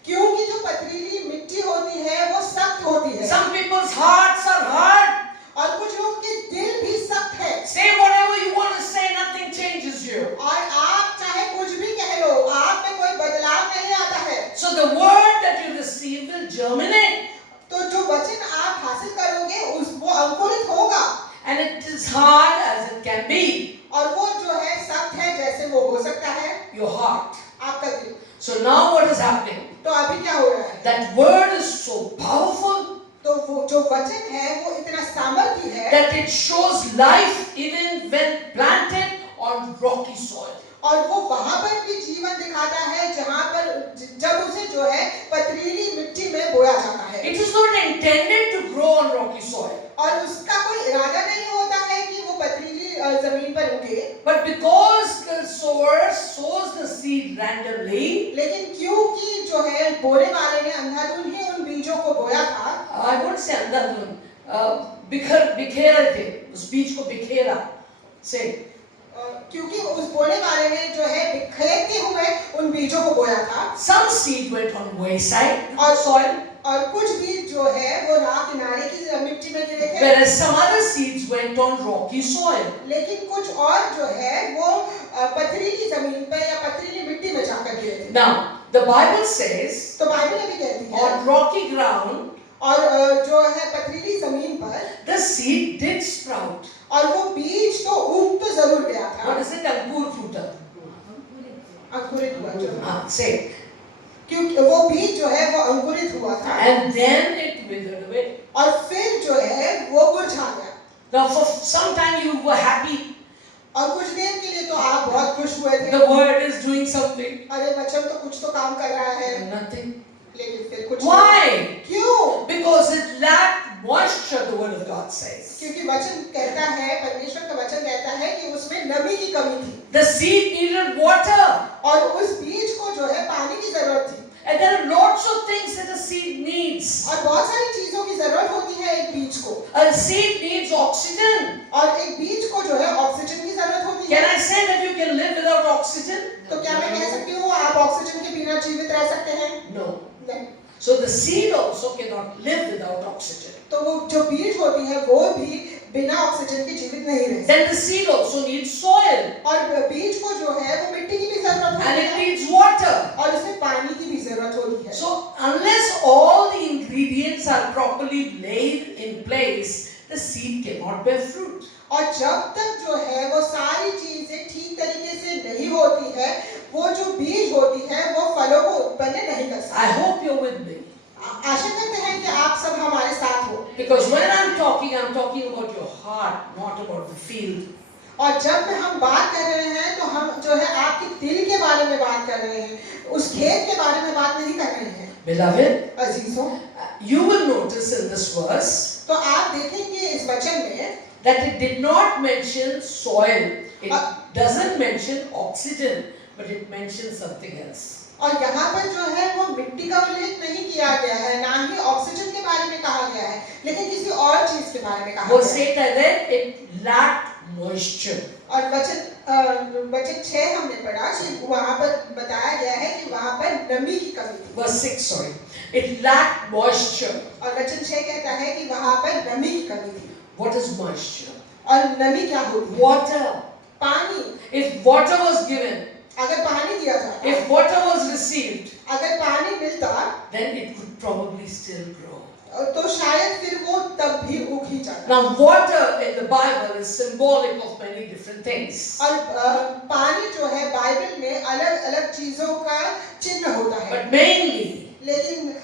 क्योंकि जो पथरीली मिट्टी होती है वो सख्त होती है some people's hearts are hard. और कुछ लोगों के दिल भी सख्त है Say whatever you want to say, nothing changes you. और आप चाहे कुछ भी कह लो, आप में कोई बदलाव वो हो सकता है your heart. आपका दिल। So now what is happening? तो अभी क्या हो रहा है? That word is so powerful तो वो जो वचन है वो इतना सामर्थ्य है that it shows life even when planted on rocky soil. और वो वहां पर भी जीवन दिखाता है जहां पर जब उसे जो है पथरीली मिट्टी में बोया जाता है। It is not intended to grow on rocky soil. और उसका कोई इरादा नहीं होता है कि वो पथरीली जमीन पर उगे, But because the sower sows the seed randomly, लेकिन क्योंकि जो है बोने वाले ने अंधाधुंध ही उन बीजों को बोया था। I won't say अंधाधुंध, बिखेरा थे, उस बीज को बिखेरा से, क्योंकि उस बोने वाले ने जो है बिखेरते हुए उन बीजों को बोया था। some seed went on wayside और soil, और कुछ बीज जो है वो राह किनारे की मिट्टी में गिरे थे, whereas some other seeds went on rocky soil. लेकिन कुछ और जो है वो पथरीली जमीन पर या पथरीली मिट्टी में जाकर गिरे थे। Now the Bible says तो बाइबल अभी कहती है on rocky ground और जो है पथरीली जमीन पर the seed did sprout. और वो बीज तो उग तो जरूर गया था, What is it? अंकुर फूटा. अंकुरित हुआ जो, हाँ, say. क्योंकि वो बीज जो है वो अंकुरित हुआ था And then it withered away. और फिर जो है वो मुरझा गया। Now for some time you were happy. और कुछ देर के लिए तो आप बहुत खुश हुए थे, The word is doing something. अरे वचन तो कुछ तो काम कर रहा है, And nothing. लेकिन फिर कुछ Why? क्यों? Because it lacked moisture, the word of God says. क्योंकि वचन कहता है, परमेश्वर का वचन कहता है कि उसमें नमी की कमी थी The seed needed water. और उस बीज को जो है पानी की जरूरत थी। And there are lots of things that a seed needs. और बहुत सारी चीजों की जरूरत होती है एक बीज को, A seed needs oxygen. और एक बीज को जो है ऑक्सीजन की जरूरत होती Can है। I say that you can live without oxygen? तो क्या मैं कह सकती हूँ आप ऑक्सीजन के बिना जीवित रह सकते हैं? No. नहीं। So the seed also cannot live without oxygen. तो वो जो बीज होती है वो भी बिना ऑक्सीजन के जीवित नहीं रह सकती। Then the seed also needs soil. और बीज को जो है वो मिट्टी की भी जरूरत And होती it है needs water. और उसमें पानी की भी जरूरत होती है। So unless all the ingredients are properly laid in place, the seed cannot bear fruit. और जब तक जो है वो सारी चीजें ठीक तरीके से नहीं होती है, वो जो बीज होती है वो फलों को उत्पन्न नहीं कर सकती। I hope you're with me. आशा करते हैं कि आप सब हमारे साथ हो। Because when I'm talking about your heart, not about the field. और जब हम बात कर रहे हैं तो हम जो है आपके दिल के बारे में बात कर रहे हैं, उस खेत के बारे में बात नहीं कर रहे हैं। Beloved, अजीजों, you will notice in this verse तो आप देखेंगे इस वचन में that it did not mention soil. It doesn't mention oxygen, but it mentions something else. और यहाँ पर जो है वो मिट्टी का उल्लेख नहीं किया गया है, ना ही ऑक्सीजन के बारे में कहा गया है, लेकिन किसी और चीज के बारे में कहा गया Verse है। 8 and then it lacked moisture. और वचन 6 हमने पढ़ा कि वहाँ पर बताया गया है कि वहाँ पर नमी की कमी थी। Verse 6, sorry. It lacked moisture. और वचन 6 कहता है कि वहाँ पर नमी की कमी थी। What is moisture? और नमी क्या होती है? Water. पानी। If water was given, अगर पानी दिया जाता, if water was received, अगर पानी मिलता, then it could probably still grow. तो शायद फिर वो तब भी उग ही जाता। Now water in the Bible is symbolic of many different things. और पानी जो है बाइबल में अलग-अलग चीजों का चिन्ह होता है। But mainly, लेकिन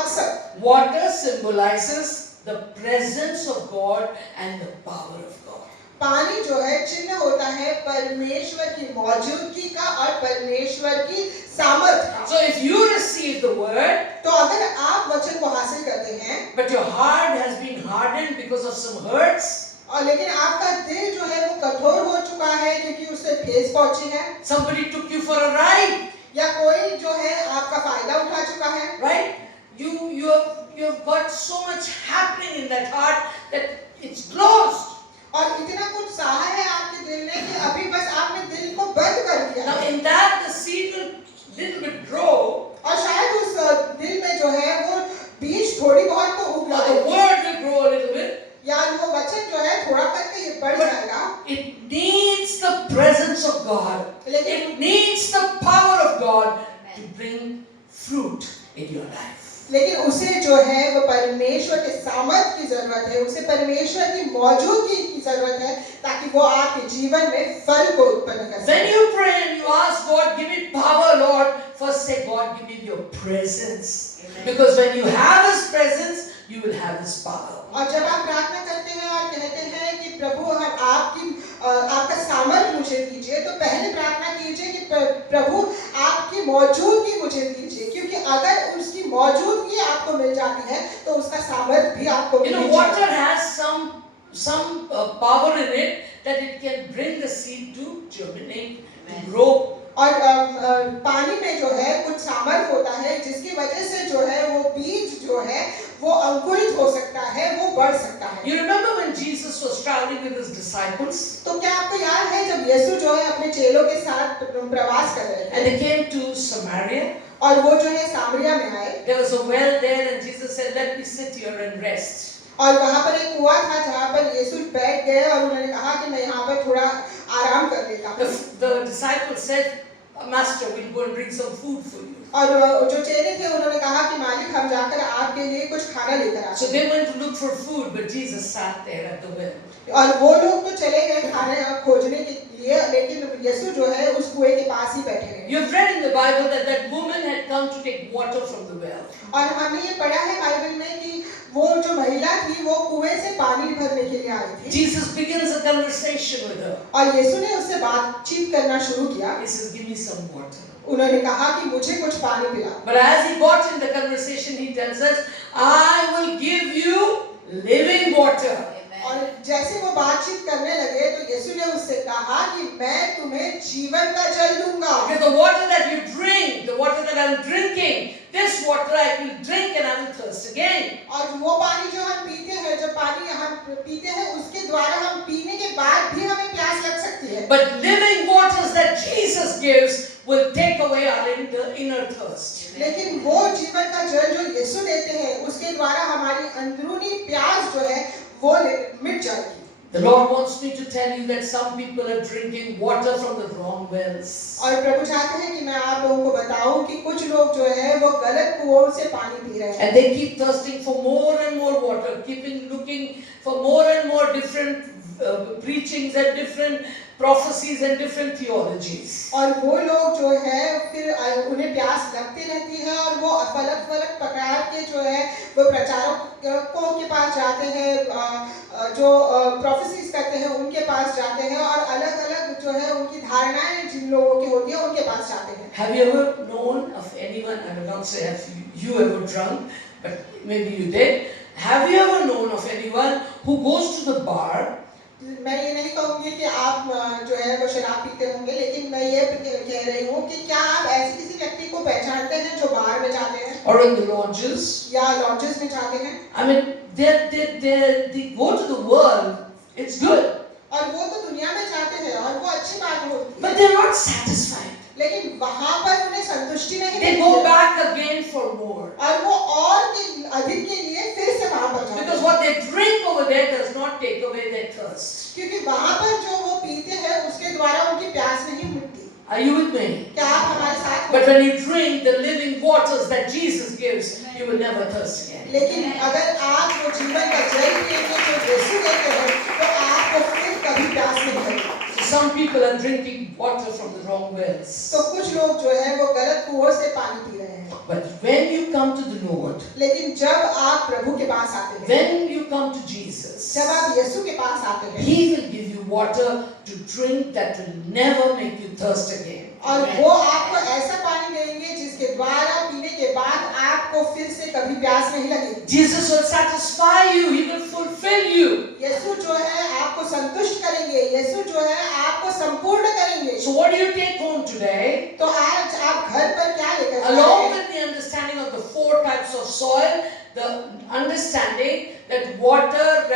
अक्सर water symbolizes the presence of God and the power of God. पानी जो है चिन्ह होता है परमेश्वर की मौजूदगी का और परमेश्वर की सामर्थ्य का। So if you receive the word, तो अगर आप वचन को हासिल करते हैं, but your heart has been hardened because of some hurts, और लेकिन आपका दिल जो है वो कठोर हो चुका है क्योंकि उससे ठेस पहुंची है, somebody took you for a ride, या कोई जो है आपका फायदा उठा चुका है, right? You've got so much happening in that heart that it's closed. और इतना कुछ सहा है आपके दिल ने कि अभी बस आपने दिल को बंद कर दिया। Now in that the seed will little bit grow, और शायद उस दिल में जो है वो बीज थोड़ी बहुत तो उग or the जाएगी, word will grow a little bit, या वो वचन जो है थोड़ा करके ये बढ़ जाएगा, it needs the presence of God. It needs the power of God to bring fruit in your life. लेकिन उसे जो है वो परमेश्वर के सामर्थ की जरूरत है, उसे परमेश्वर की मौजूदगी की जरूरत है ताकि वो आपके जीवन में फल को उत्पन्न कर सके। When you Because when you have His presence, you will have His power. और जब आप प्रार्थना करते हैं और कहते हैं कि प्रभु हम आपका सामर्थ मुझे दीजिए, तो पहले प्रार्थना कीजिए कि प्रभु आपकी मौजूदगी मुझे दीजिए, क्योंकि अगर उसकी मौजूदगी आपको मिल जाती है तो उसका सामर्थ भी आपको मिल जाता है। Water has some power in it that it can bring the seed to germinate, to grow. और पानी में जो है कुछ सामर्थ होता है जिसकी वजह से जो है वो बीज जो है वो अंकुरित हो सकता है, वो बढ़ सकता है। You remember when Jesus was traveling with His disciples? तो क्या आपको याद है जब यीशु जो है अपने चेलों के साथ प्रवास कर रहे थे? And they came to Samaria. और वो जो है सामरिया में आए। There was a well there, and Jesus said, "Let me sit here and rest." और वहाँ पर एक कुआं था जहाँ पर यीशु बैठ गए और उन्होंने कहा कि मैं यहाँ पर थोड़ा आराम कर लेता हूँ। The disciples said, "Master, we'll go and bring some food for you." और जो चेले थे उन्होंने कहा कि मालिक हम जाकर आपके लिए कुछ खाना लेकर आते हैं। So they went to look for food, but Jesus sat there at the well. और वो लोग तो चले गए खाने खोजने के लिए, लेकिन यीशु जो है उस कुएं के पास ही बैठे रहे। You've read in the Bible that that woman had come to take water from the well. और हमने ये पढ़ा है बाइबल में कि वो जो महिला थी वो कुएं से पानी भरने के लिए आई थी। Jesus begins a conversation with her. और यीशु ने उससे बातचीत करना शुरू किया। He says, "Give me some water." उन्होंने कहा कि मुझे कुछ पानी पिला। But as he got in the conversation, he tells us, "I will give you living water." और जैसे वो बातचीत करने लगे तो यीशु ने उससे कहा कि मैं तुम्हें जीवन का जल दूंगा। Because the water that you drink, the water that I'm drinking, this water I will drink and I will thirst again. और वो पानी जो हम पीते हैं, जो पानी हम पीते हैं, उसके द्वारा हम पीने के बाद भी हमें प्यास लग सकती है। But living waters that Jesus gives will take away our inner thirst. लेकिन वो जीवन का जल जो यीशु देते हैं, उसके द्वारा हमारी अंदरूनी प्यास जो है वो मिट जाएगी। The Lord wants me to tell you that some people are drinking water from the wrong wells. और प्रभु चाहते हैं कि मैं आप लोगों को बताऊं कि कुछ लोग जो है वो गलत कुओं से पानी पी रहे हैं। And they keep thirsting for more and more water, looking for more and more different preachings and different prophecies and different theologies. और वो लोग जो है फिर उन्हें प्यास लगती रहती है और वो अलग अलग प्रकार के जो है वो प्रचारकों के पास जाते हैं, जो प्रोफेसीज करते हैं उनके पास जाते हैं, और अलग अलग जो है उनकी धारणाएं जिन लोगों की होती है उनके पास जाते हैं। Have you ever known of anyone, I will not say have you ever drunk, but maybe you did. Have you ever known of anyone who goes to the bar? मैं ये नहीं कहूँगी कि आप जो है वो शराब पीते होंगे, लेकिन मैं ये कह रही हूँ कि क्या आप ऐसे किसी व्यक्ति को पहचानते हैं जो बार में जाते हैं Or in the lodges? या लॉजेस में जाते हैं? I mean, they go to the world. It's good. और वो तो दुनिया में जाते हैं और वो अच्छी बात होती है, But they're not satisfied. लेकिन वहाँ पर उन्हें संतुष्टि नहीं They मिलती go है। back again for more. और वो और भी अधिक के लिए फिर से वहाँ पर जाते Because हैं, what they drink over there does not take away their thirst. क्योंकि वहाँ पर जो वो पीते हैं उसके द्वारा उनकी प्यास नहीं मिटती। Are you with me? क्या आप हमारे साथ But हैं? when you drink the living waters that Jesus gives, you will never thirst again. लेकिन अगर आप वो जीवन का जल पिएंगे जो यीशु देते हैं तो आपको फिर कभी प्यास नहीं लगेगी। So some people are drinking water from the wrong wells. तो कुछ लोग जो है वो गलत कुओं से पानी पी रहे हैं। But when you come to the Lord, लेकिन जब आप प्रभु के पास आते हैं, when you come to Jesus, जब आप यीशु के पास आते हैं, He will give you water to drink that will never make you thirst again. और वो आपको ऐसा पानी देंगे जिसके द्वारा पीने के बाद आपको फिर से कभी प्यास नहीं लगेगी। Jesus will satisfy you. He will fulfill you. यीशु जो है आपको संतुष्ट करेंगे, यीशु जो है आपको संपूर्ण करेंगे। So what do you take home today? तो आज आप घर पर क्या लेकर जाएं? Along with the understanding of the 4 types of soil, the understanding that water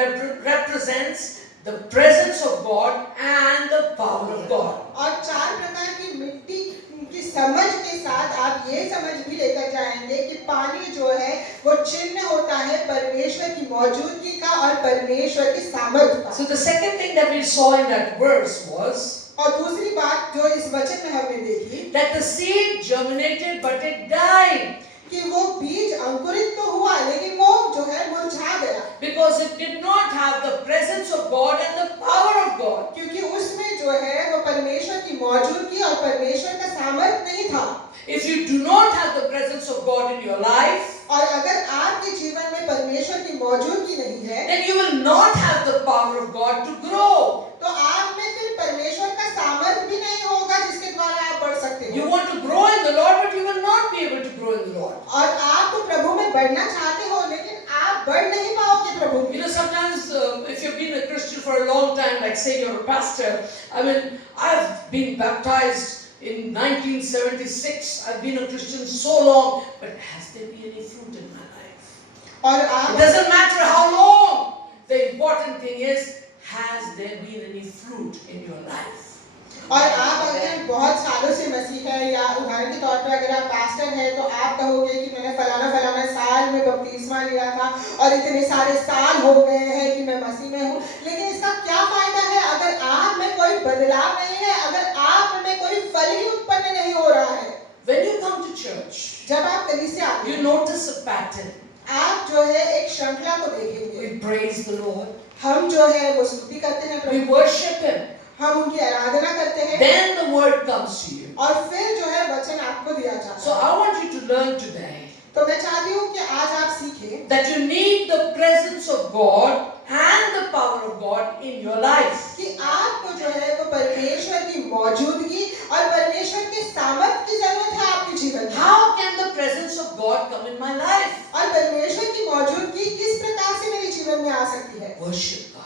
represents the presence of God and the power of God. और 4 प्रकार की मिट्टी की समझ के साथ आप ये समझ भी लेकर जाएंगे कि पानी जो है वो चिन्ह होता है परमेश्वर की मौजूदगी का और परमेश्वर की सामर्थ्य का। So the second thing that we saw in that verse was और दूसरी बात जो इस वचन में हमने देखी that the seed germinated but it died कि वो बीज अंकुरित तो हुआ लेकिन वो जो है मुरझा गया, because it did not have the presence of God and the power of God. क्योंकि उसमें जो है वो परमेश्वर की मौजूदगी और परमेश्वर का सामर्थ्य नहीं था। If you do not have the presence of God in your life, और अगर आपके जीवन में परमेश्वर की मौजूदगी नहीं है, then you will not have the power of God to grow. तो आप में फिर परमेश्वर का सामर्थ्य भी नहीं होगा जिसके द्वारा आप बढ़ सकते You हो। want to grow in the Lord, but you will not be able to grow in the Lord. और आप तो प्रभु में बढ़ना चाहते हो, लेकिन आप बढ़ नहीं पाओगे प्रभु में। You know, sometimes if you've been a Christian for a long time, like say you're a pastor, I mean, I've been baptized in 1976. I've been a Christian so long, but has there been any fruit in my life? और It आप doesn't matter how long. The important thing is, has there been any fruit in your life? और आप अगर बहुत सालों से मसीह है, या उदाहरण के तौर पर अगर आप पास्टर हैं, तो आप कहोगे कि मैंने फलाना साल में बपतिस्मा लिया था और इतने सारे साल हो गए हैं कि मैं मसीह में हूँ, लेकिन इसका क्या फायदा है अगर आप में कोई बदलाव नहीं है, अगर आप में कोई फल ही उत्पन्न नहीं हो रहा है। When you come to church, जब आप कलीसिया आते you हैं, notice a pattern. आप जो है एक श्रृंखला को देखेंगे। We praise the Lord. हम जो है वो स्तुति करते हैं We प्रभु, worship Him. हम उनकी आराधना करते हैं, Then the word comes to you. और फिर जो है वचन आपको दिया जाता So है। I want you to learn today तो मैं चाहती हूँ कि आज आप सीखें that you need the presence of God and the power of God in your life. कि आपको जो है वो परमेश्वर की मौजूदगी और परमेश्वर के सामर्थ्य की जरूरत है आपके जीवन में। How can the presence of God come in my life? और परमेश्वर की मौजूदगी किस प्रकार से मेरे जीवन में आ सकती है? Worship God.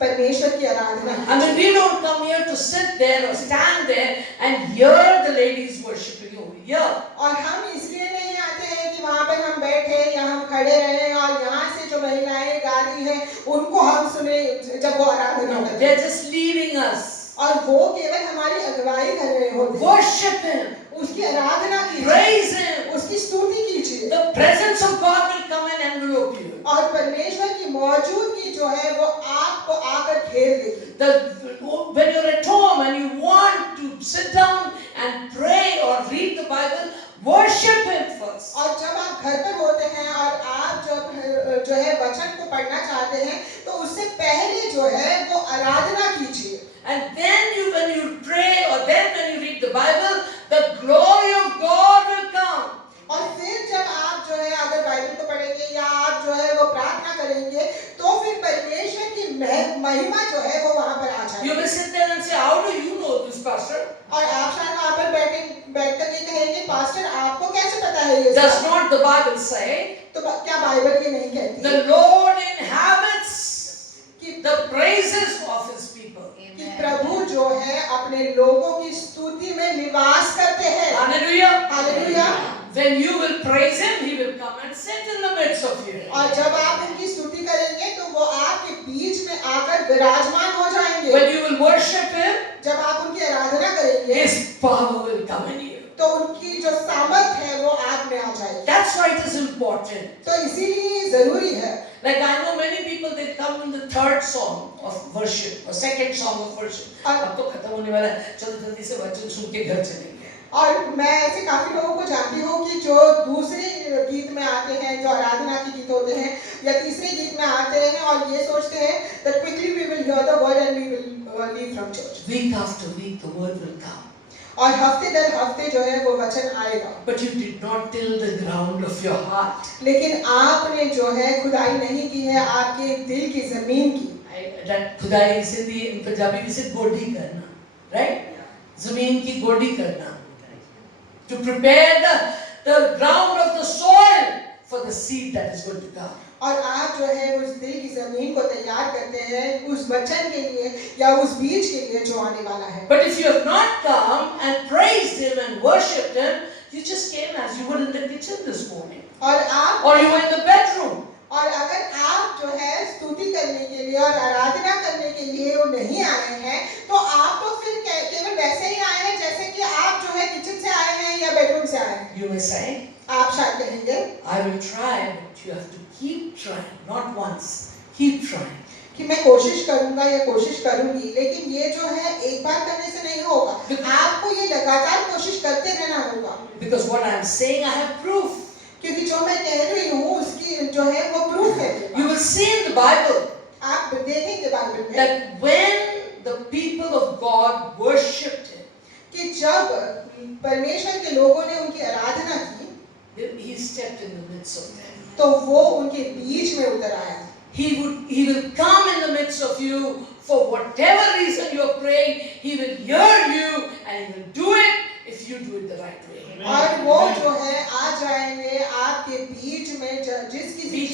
परमेश्वर की आराधना। I mean, we don't come here to sit there or stand there and hear the ladies worshiping over here. और हम इसलिए नहीं आते हैं कि वहाँ पर हम बैठे या हम खड़े रहे और यहाँ से जो महिलाएं गा रही हैं उनको हम सुने जब वो आराधना No, करते they're हैं, just leading us. और वो केवल हमारी अगुवाई कर रहे होते हैं। Worship Him. उसकी आराधना कीजिए, Praise Him. उसकी स्तुति कीजिए, The presence of God will come and envelope you. और परमेश्वर की मौजूदगी जो है वो आपको आकर घेर लेगी। When you're at home and you want to sit down and pray or read the Bible, worship Him first. और जब आप घर पर होते हैं और आप जब जो है वचन को पढ़ना चाहते हैं, तो उससे पहले जो है वो आराधना कीजिए। And then when you pray or then when you read the Bible, the glory of God will come. और फिर जब आप जो है अगर बाइबल को पढ़ेंगे या आप जो है वो प्रार्थना करेंगे, तो फिर परमेश्वर की महिमा जो है वो वहाँ पर आ जाएगी। You may sit there and say, how do you know this, Pastor? और आप शायद वहाँ पर बैठकर ये कहेंगे, पास्टर आपको कैसे पता है ये Does सब? not the Bible say, तो क्या बाइबल ये नहीं कहती the Lord inhabits the praises of His people? कि प्रभु जो है अपने लोगों की स्तुति में निवास करते हैं। Hallelujah. Hallelujah. When you will praise Him, He will come and sit in the midst of you. और जब आप उनकी स्तुति करेंगे तो वो आपके बीच में आकर विराजमान हो जाएंगे। When you will worship Him, जब आप उनकी आराधना करेंगे His power will come in you. तो उनकी जो सामर्थ है वो आप में आ जाएगी। That's why it is important. तो इसीलिए जरूरी है। Like I know many people, they come in the third song of worship or second song of worship. अब तो खत्म होने वाला है, चलो जल्दी से वचन सुन के घर चलेंगे। और मैं ऐसे काफी लोगों को जानती हूँ कि जो दूसरे गीत में आते हैं, जो आराधना के गीत होते हैं, या तीसरे गीत में आते हैं और ये सोचते हैं that quickly we will hear the word and we will leave from church. Week after week, the word will come. और हफ्ते दर हफ्ते जो है वो वचन आएगा। But you did not till the ground of your heart. लेकिन आपने जो है खुदाई नहीं की है आपके दिल की जमीन की। That खुदाई सिंधी पंजाबी में से गोडी करना, right? जमीन की गोडी करना. To prepare the ground of the soil for the seed that is going to come. और आप जो है उस दिल की जमीन को तैयार करते हैं उस वचन के लिए या उस बीज के लिए जो आने वाला है। But if you have not come and praised Him and worshipped Him, you just came as you were in the kitchen this morning, और आप or you were in the bedroom. और अगर आप जो है स्तुति करने के लिए और आराधना करने के लिए वो नहीं आए हैं, तो आप तो फिर केवल वैसे ही आए हैं जैसे कि आप जो है किचन से आए हैं या बेडरूम से आए हैं। You may say, आप शायद कहेंगे I will try, but you have to keep trying, not once. Keep trying. कि मैं कोशिश करूंगा या कोशिश करूंगी, लेकिन ये जो है एक बार करने से नहीं होगा। आपको ये लगातार कोशिश करते रहना होगा। Because what I am saying, I have proof. क्योंकि जो मैं कह रही हूँ उसकी जो है वो प्रूफ है। You will see in the Bible आप देखेंगे बाइबल में that when the people of God worshipped Him, कि जब परमेश्वर के लोगों ने उनकी आराधना की, he stepped in the midst of them. तो वो उनके बीच में उतर आया। He will come in the midst of you for whatever reason you are praying. He will hear you and he will do it if you do it the right way. और वो जो है आ जाएंगे आपके बीच में जिस किसी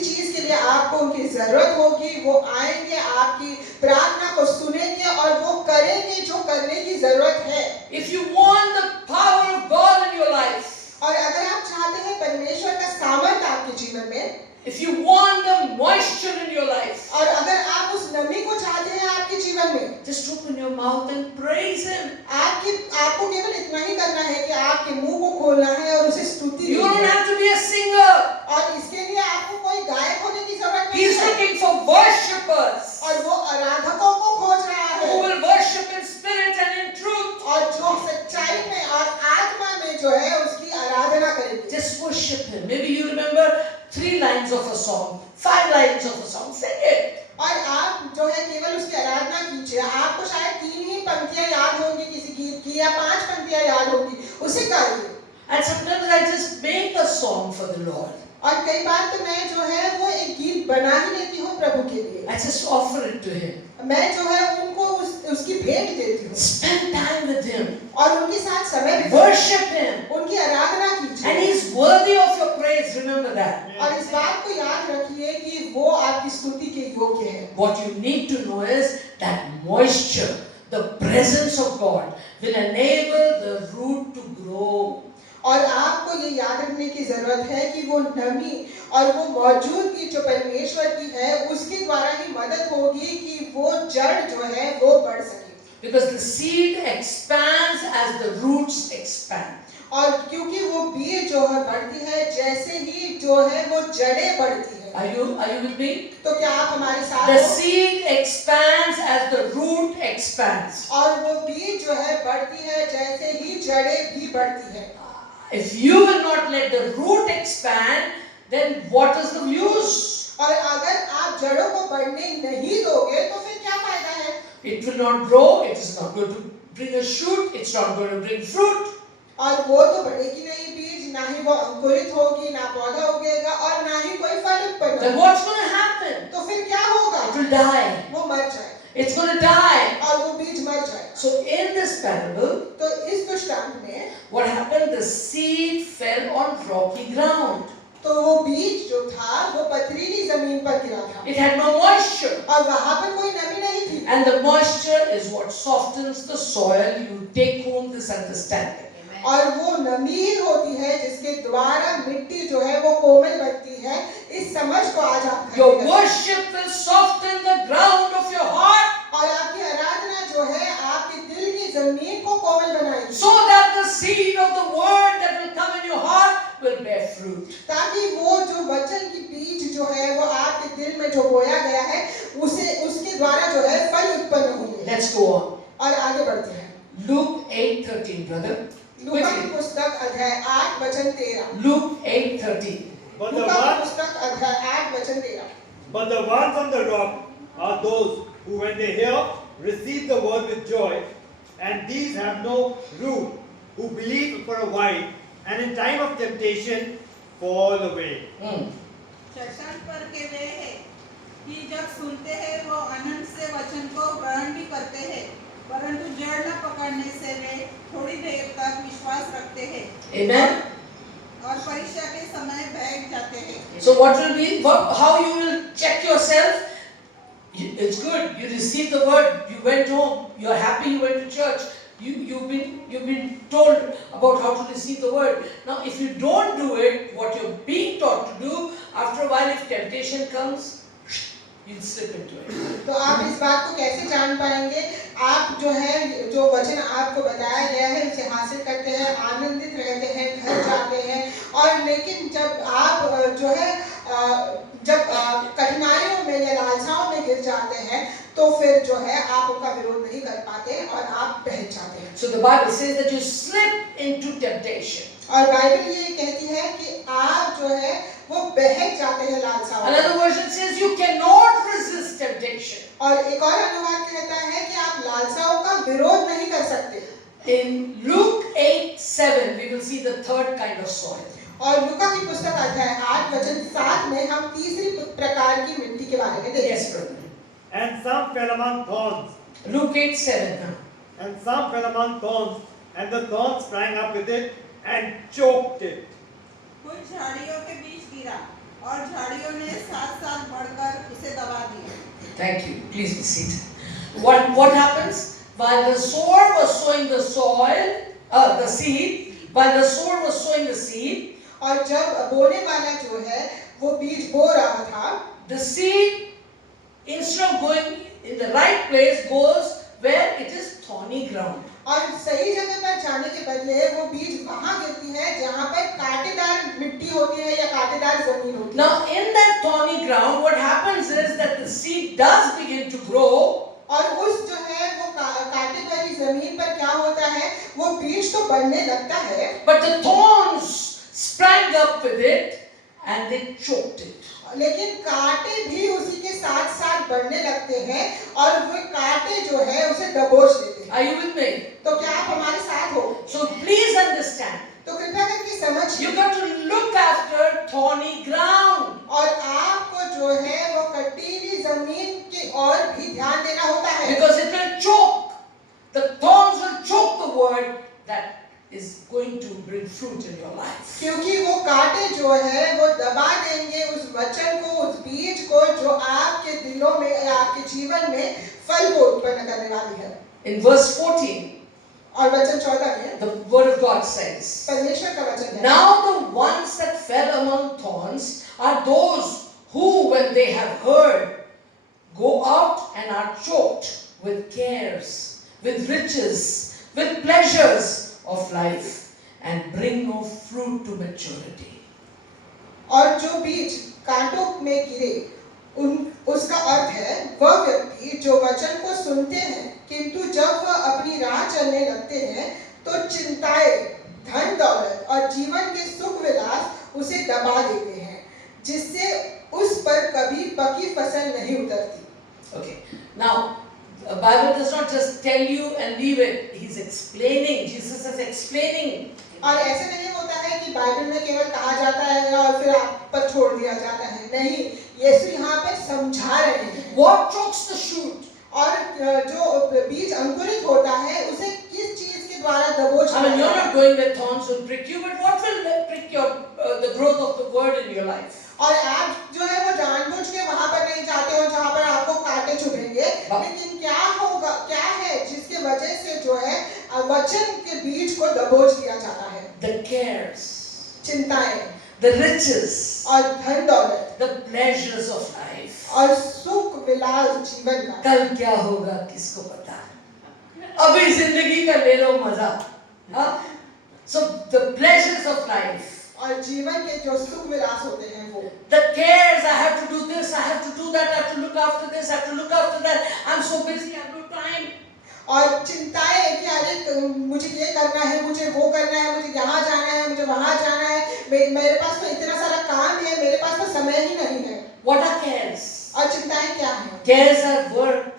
चीज के लिए आपको उनकी जरूरत होगी, वो आएंगे, आपकी प्रार्थना को सुनेंगे और वो करेंगे जो करने की जरूरत है। If you want the power of God in your life, और अगर आप चाहते हैं परमेश्वर का सामर्थ आपके जीवन में, if you want the moisture in your life, और अगर आप उस नमी को चाहते हैं आपके जीवन में, just open your mouth and praise Him. आपको केवल इतना ही करना है कि आपके मुंह को खोलना है और उसे स्तुति You देनी don't है। have to be a singer. और इसके लिए आपको कोई गायक होने की जरूरत नहीं He's है। looking for worshippers और वो आराधकों को खोज रहा who है, will worship in spirit and in truth. और जो सच्चाई में और आत्मा में जो है उसकी आराधना करेंगे। Just worship Him. Maybe you remember 3 lines of a song, 5 lines of a song. Sing it. और आप जो है केवल उसकी आराधना कीजिए। आपको शायद 3 ही पंक्तियां याद होंगी किसी गीत की, या 5 पंक्तियां याद होंगी, उसे गाइए। And sometimes I just make a song for the Lord. और कई बार तो मैं जो है वो एक गीत बना ही लेती हूँ प्रभु के लिए। I just offer it to Him. मैं जो है उनको उसकी भेंट देती हूँ Spend time with Him. और उनके साथ समय बिताइए, Worship Him. उनकी आराधना And कीजिए। He's worthy of your praise. Remember that. और इस बात को याद रखिए कि वो आपकी स्तुति के योग्य है। What you need to know is that moisture, the presence of God, will enable the root to grow. और आपको ये याद रखने की जरूरत है कि वो नमी और वो मौजूदगी जो परमेश्वर की है उसके द्वारा ही मदद होगी कि वो जड़ जो है वो बढ़ सके। Because the seed expands as the roots expand. और क्योंकि वो बीज जो है बढ़ती है जैसे ही जो है वो जड़ें बढ़ती है। Are you with me? तो क्या आप हमारे साथ The हो? seed expands as the root expands. और वो बीज जो है बढ़ती है जैसे ही जड़ें भी बढ़ती है। If you will not let the root expand, then what is the use? और अगर आप जड़ों को बढ़ने नहीं दोगे तो फिर क्या फायदा है? It will not grow, it is not going to bring a shoot, it's not going to bring fruit. और वो तो बढ़ेगी नहीं बीज, ना ही वो अंकुरित होगी, ना पौधा उगेगा और ना ही कोई फल उत्पन्न Then होगा। what's going to happen? तो फिर क्या होगा? It will die. वो मर जाए It's going to die. और वो बीज मर जाए। So in this parable, तो इस दृष्टांत में what happened? The seed fell on rocky ground. तो वो बीज जो था वो पथरीली जमीन पर गिरा था It had no moisture. और वहां पर कोई नमी नहीं थी। And the moisture is what softens the soil. You take home this understanding. और वो नमी ही होती है जिसके द्वारा मिट्टी जो है वो कोमल बनती है। इस समझ को आज आप Your करेंगे। worship will soften the ground of your heart, और आपकी आराधना जो है आपके दिल की जमीन को कोमल बनाएगी, so that the seed of the word that will come in your heart will bear fruit. ताकि वो जो वचन की बीज जो है वो आपके दिल में जो बोया गया है उसके द्वारा जो है फल उत्पन्न होंगे। Let's go on. और आगे बढ़ते हैं। Luke 8:13, brother. लूका की Quickly. पुस्तक अध्याय 8 वचन 13। Luke 8:13. But the लूका की ones, पुस्तक अध्याय 8 वचन 13। but the ones on the rock are those who, when they hear, receive the word with joy, and these have no root, who believe for a while, and in time of temptation fall away. चट्टान पर के वे हैं कि जब सुनते हैं वो आनंद से वचन को ग्रहण भी करते हैं, परंतु जड़ न पकड़ने से वे थोड़ी देर तक विश्वास रखते हैं Amen. और परीक्षा के समय बैठ जाते हैं। So what will be? How you will check yourself? It's good. You received the word. You went home. You are happy. You went to church. You've been told about how to receive the word. Now, if you don't do it, what you're being taught to do, after a while, if temptation comes, you'll slip into it. तो आप इस बात को कैसे जान पाएंगे? आप जो है जो वचन आपको बताया गया है उसे हासिल करते हैं, आनंदित रहते हैं, घर जाते हैं, और लेकिन जब आप जो है जब कठिनाइयों में या लालसाओं में गिर जाते हैं तो फिर जो है आप उनका विरोध नहीं कर पाते और आप बह जाते हैं। So the Bible says that you slip into temptation. और बाइबल ये कहती है कि आप जो है वो बहक जाते हैं लालसाओं में। Another version says you cannot resist temptation. और एक और अनुवाद कहता है कि आप लालसाओं का विरोध नहीं कर सकते। In Luke 8:7, we will see the third kind of soil. और लूका की पुस्तक अध्याय 8 वचन 7 में हम तीसरी प्रकार की मिट्टी के बारे में देखेंगे। Yes, brother. And some fell among thorns, Luke 8:7. and some fell among thorns, and the thorns sprang up with it and choked it. कुछ झाड़ियों के बीच गिरा और झाड़ियों ने साथ साथ बढ़कर उसे दबा दिया। Thank you. Please be seated. What happens? While the sower was sowing the seed, while the sower was sowing the seed, और जब बोने वाला जो है वो बीज बो रहा था, the seed, instead of going in the right place, goes where it is thorny ground. और सही जगह पर जाने के बदले वो बीज वहां गिरती है जहां पर कांटेदार मिट्टी होती है या कांटेदार जमीन होती है। Now, in that thorny ground, what happens is that the seed does begin to grow. और उस जो है वो कांटे वाली जमीन पर क्या होता है, वो बीज तो बढ़ने लगता है, But the thorns sprang up with it and they choked it. लेकिन कांटे भी उसी के साथ साथ बढ़ने लगते हैं और वो कांटे जो है उसे दबोच देते हैं। Are you with me? तो क्या आप हमारे साथ हो? So please understand, तो कृपया करके समझिए, you got to look after thorny ground. और आपको जो है वो कटीली जमीन की ओर भी ध्यान देना होता है, Because it will choke. The thorns will choke the word that is going to bring fruit in your life. क्योंकि वो कांटे जो है वो दबा देंगे उस वचन को, उस बीज को जो आपके दिलों में या आपके जीवन में फल को उत्पन्न करने वाली है। In verse 14, और वचन 14 में the word of God says, परमेश्वर का वचन है, Now the ones that fell among thorns are those who, when they have heard, go out and are choked with cares, with riches, with pleasures of life, and bring no fruit to maturity. और जो बीज कांटों में गिरे उसका अर्थ है वह व्यक्ति जो वचन को सुनते हैं, किंतु जब वह अपनी राह चलने लगते हैं तो चिंताएं, धन दौलत और जीवन के सुख विलास उसे दबा देते हैं, जिससे उस पर कभी पकी फसल नहीं उतरती। Okay, now the Bible does not just tell you and leave it. He's explaining. Jesus is explaining. और ऐसा नहीं होता है कि बाइबल में केवल कहा जाता है और फिर आप पर छोड़ दिया जाता है, नहीं, यीशु यहाँ पे समझा रहे हैं। What chokes the shoot? और जो बीज अंकुरित होता है उसे किस चीज के द्वारा दबोच I mean, you're not going where thorns will prick you, but what will prick your the growth of the word in your life? और आप जो है वो जानबूझ के वहां पर नहीं जाते हो जहां पर आपको कांटे चुभेंगे, लेकिन क्या होगा, क्या है जिसके वजह से जो है वचन के बीज को दबोच दिया जाता है? The cares, चिंताएं, the riches, और धन दौलत, the pleasures of life. और सुख विलास जीवन का। कल क्या होगा किसको पता? अभी जिंदगी का ले लो मजा। So the pleasures of life. और जीवन के जो सुख विलास होते हैं वो, The cares, I have to do this, I have to do that, I have to look after this, I have to look after that. I'm so busy, I have no time. और चिंताएं कि अरे मुझे ये करना है, मुझे वो करना है, मुझे यहाँ जाना है, मुझे वहाँ जाना है, मेरे पास तो इतना सारा काम है, मेरे पास तो समय ही नहीं है। What are cares? और चिंताएं क्या हैं? Cares are work,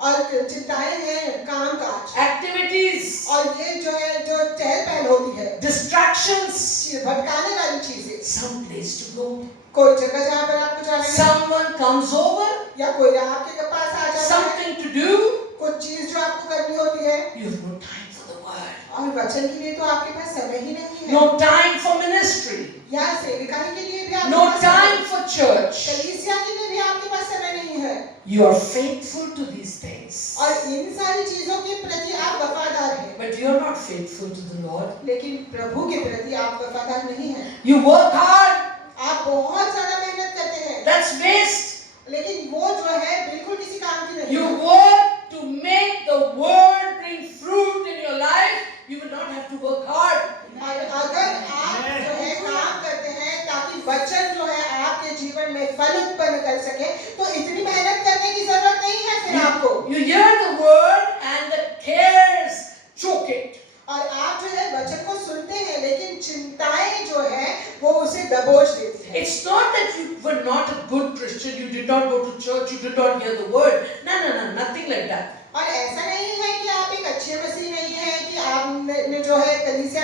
और चिंताएं हैं काम काज, activities, और ये जो है जो चहल पहल होती है, distractions, भटकाने वाली चीजें, some place to go. कोई जगह जहाँ पर आपको जाना है, Someone comes over, या कोई आपके पास आ जाता है, something to do. कुछ चीज जो आपको करनी होती है, You have no time for the word. और वचन के लिए तो आपके पास समय ही नहीं है, No time for ministry. या सेविकाई के लिए भी आपके No pass time for church. कलीसिया के लिए भी आपके पास समय नहीं है, You are faithful to these things. और इन सारी चीजों के प्रति आप वफादार हैं, But you are not faithful to the Lord. लेकिन प्रभु के प्रति आप वफादार नहीं हैं। You work hard. आप बहुत ज्यादा मेहनत करते हैं, That's waste. लेकिन वो जो है बिल्कुल किसी काम की नहीं You है। work to make the word bring fruit in your life. You will not have to work hard. और अगर आप जो है काम करते हैं ताकि वचन जो है आपके जीवन में फल उत्पन्न कर सके, तो इतनी मेहनत करने की जरूरत नहीं है फिर आपको। You hear the word and the cares choke it. और आप जो है वचन को सुनते हैं, लेकिन चिंताएं जो है वो उसे दबोच देती हैं। It's not that you were not a good Christian, you did not go to church, you did not hear the word. No, nothing like that. और ऐसा नहीं है कि आप एक अच्छे मसीह नहीं हैं, कि आपने जो है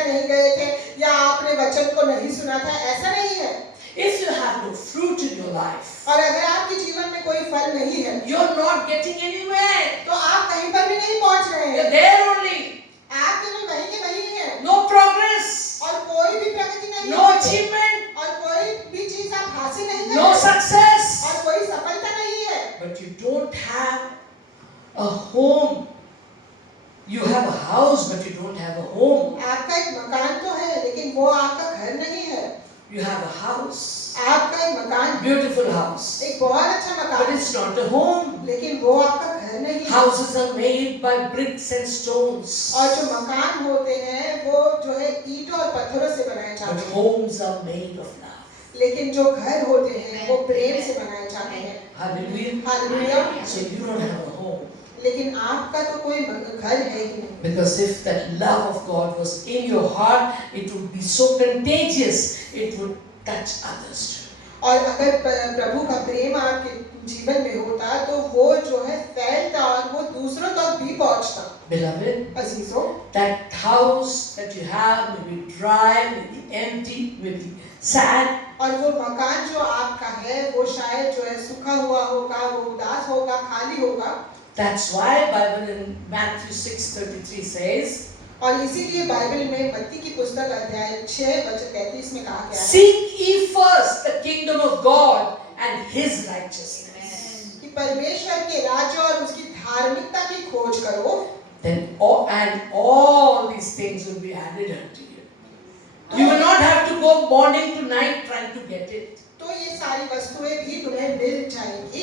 नहीं गए थे या आपने वचन को नहीं सुना था, ऐसा नहीं है। If you have no fruit in your life, और अगर आपके जीवन में कोई फल नहीं है you're not getting anywhere. तो आप कहीं पर भी नहीं पहुंच रहे You're हैं, there only. आप केवल वहीं के वहीं हैं No progress, और कोई भी प्रगति नहीं no है achievement, और कोई भी चीज आप हासिल नहीं कर no रहे success. और कोई सफलता नहीं है। But you don't have a home. You have a house, but you don't have a home. आपका एक मकान तो है लेकिन वो आपका घर नहीं है। You have a house, आपका एक मकान, beautiful house, एक बहुत अच्छा but मकान, it's not a home. लेकिन वो आपका घर नहीं है। Houses are made by bricks and stones, और जो मकान होते हैं वो जो है ईंटों और पत्थरों से बनाए but जाते हैं, homes are made of love. लेकिन जो घर होते हैं वो प्रेम से बनाए जाते हैं। Hallelujah. Hallelujah. So you don't have a home. लेकिन आपका तो कोई घर है ही नहीं, Because if that love of God was in your heart, it would be so contagious, it would touch others too. और अगर प्रभु का प्रेम आपके जीवन में होता तो वो जो है फैलता और वो दूसरों तक भी पहुंचता। Beloved, अजीजों, that house that you have may be dry, may be empty, may be sad, और वो मकान जो आपका है वो शायद जो है सूखा हुआ होगा, वो उदास होगा, खाली होगा। that's why Bible in Matthew 6:33 says, और इसीलिए बाइबल में मत्ती की पुस्तक अध्याय 6:33 में कहा गया है seek ye first the kingdom of God and his righteousness. कि परमेश्वर के राज्य और उसकी धार्मिकता की खोज करो, Then all these things will be added unto you. You will not have to go morning to night trying to get it. तो ये सारी वस्तुएं भी तुम्हें मिल जाएंगी।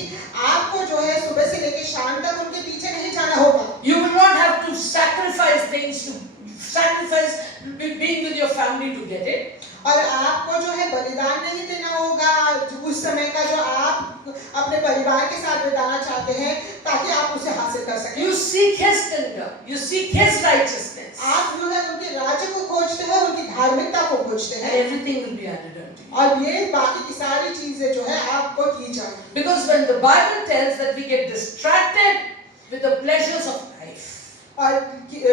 आपको जो है सुबह से लेकर शाम तक उनके पीछे नहीं जाना होगा। You will not have to sacrifice things, to sacrifice being with your family to get it. और आपको जो है बलिदान नहीं देना होगा उस समय का जो आप अपने परिवार के साथ बिताना चाहते हैं ताकि आप उसे हासिल कर सकें। You seek his kingdom, you seek his righteousness, आप जो है उनके राज्य को खोजते हैं, उनकी धार्मिकता को खोजते and हैं everything will be added unto you. और ये बाकी की सारी चीजें जो है आपको की जाएंगी। Because when the Bible tells that we get distracted with the pleasures of life, और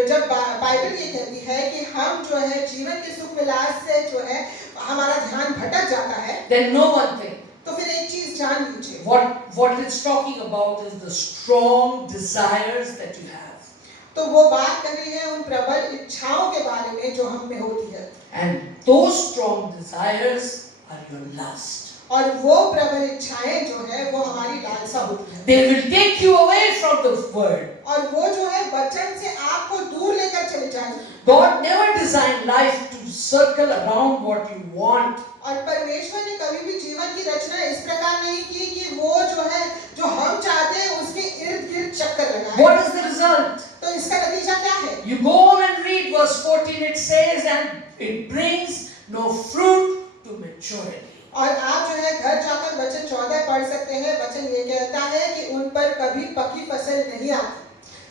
जब बाइबल ये कहती है कि हम जो है जीवन के सुख विलास से जो है हमारा ध्यान भटक जाता है, then know one thing. तो फिर एक चीज जान लीजिए, What it's talking about is the strong desires that you have. तो वो बात कर रही है उन प्रबल इच्छाओं के बारे में जो हम में होती है, And those strong desires are your lust. और वो प्रबल इच्छाएं जो है वो हमारी लालसा होती है, They will take you away from the word. और वो जो है वचन से आपको दूर लेकर चले जाएंगे। God never designed life to circle around what you want. और परमेश्वर ने कभी भी जीवन की रचना इस प्रकार नहीं की कि वो जो है जो हम चाहते हैं उसके इर्द गिर्द चक्कर लगाए। What is the result? तो इसका नतीजा क्या है? You go on and read verse 14, it says, and it brings no fruit to maturity. और आप जो है घर जाकर वचन 14 पढ़ सकते हैं। वचन ये कहता है कि उन पर कभी पकी फसल नहीं आती।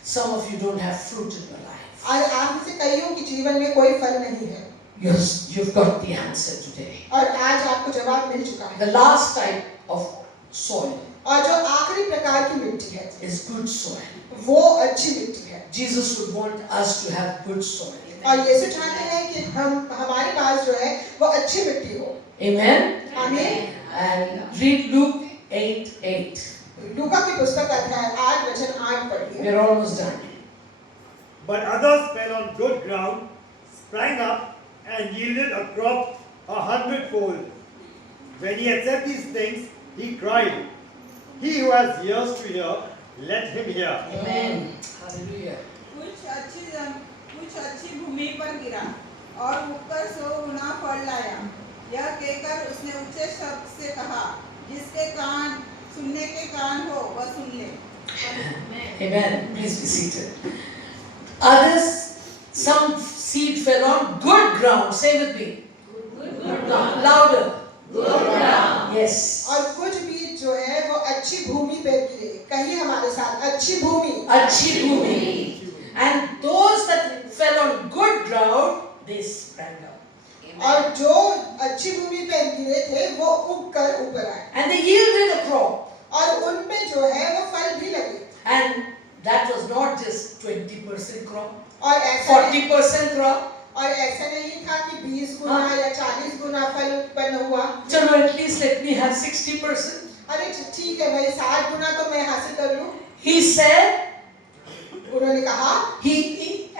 Some of you don't have fruit in your life. और आप में से कईयों के जीवन में कोई फल नहीं है। You've got the answer today. और आज आपको जवाब मिल चुका है। The last type of soil और जो आखिरी प्रकार की मिट्टी है is good soil. वो अच्छी मिट्टी है। Jesus would want us to have good soil. और यीशु चाहते हैं कि हमारे पास जो है वो अच्छी मिट्टी हो। Amen. आमीन। And read Luke 8:8. लूका की पुस्तक अध्याय 8 वचन 8 पढ़िए। We're almost done. But others fell on good ground, sprang up, and yielded a crop 100-fold. When he had said these things, he cried, "He who has ears to hear, let him hear." Amen. Hallelujah. कुछ अच्छी भूमि पर गिरा और उगकर 100 गुना फल लाया। यह कहकर उसने ऊंचे शब्द से कहा, जिसके कान सुनने के कान हो वह सुन ले। Amen. Please be seated. Others, some seed fell on good ground. Say with me. Good ground. Louder. Good ground. Yes. और कुछ बीज जो है वो अच्छी भूमि पर गिरे। कहिए हमारे साथ, अच्छी भूमि। अच्छी भूमि. And those that fell on good ground, they sprang up. और जो अच्छी भूमि पर गिरे थे वो उगकर ऊपर आए। And they yielded a crop. और उनमें जो है वो फल भी लगे। And that was not just 20% crop, और ऐसा 40% crop. और ऐसा नहीं था कि 20 गुना या 40 गुना फल उत्पन्न हुआ। चलो at least let me have 60%. अरे ठीक है भाई, 60 गुना तो मैं हासिल कर लूं। He said, उन्होंने कहा he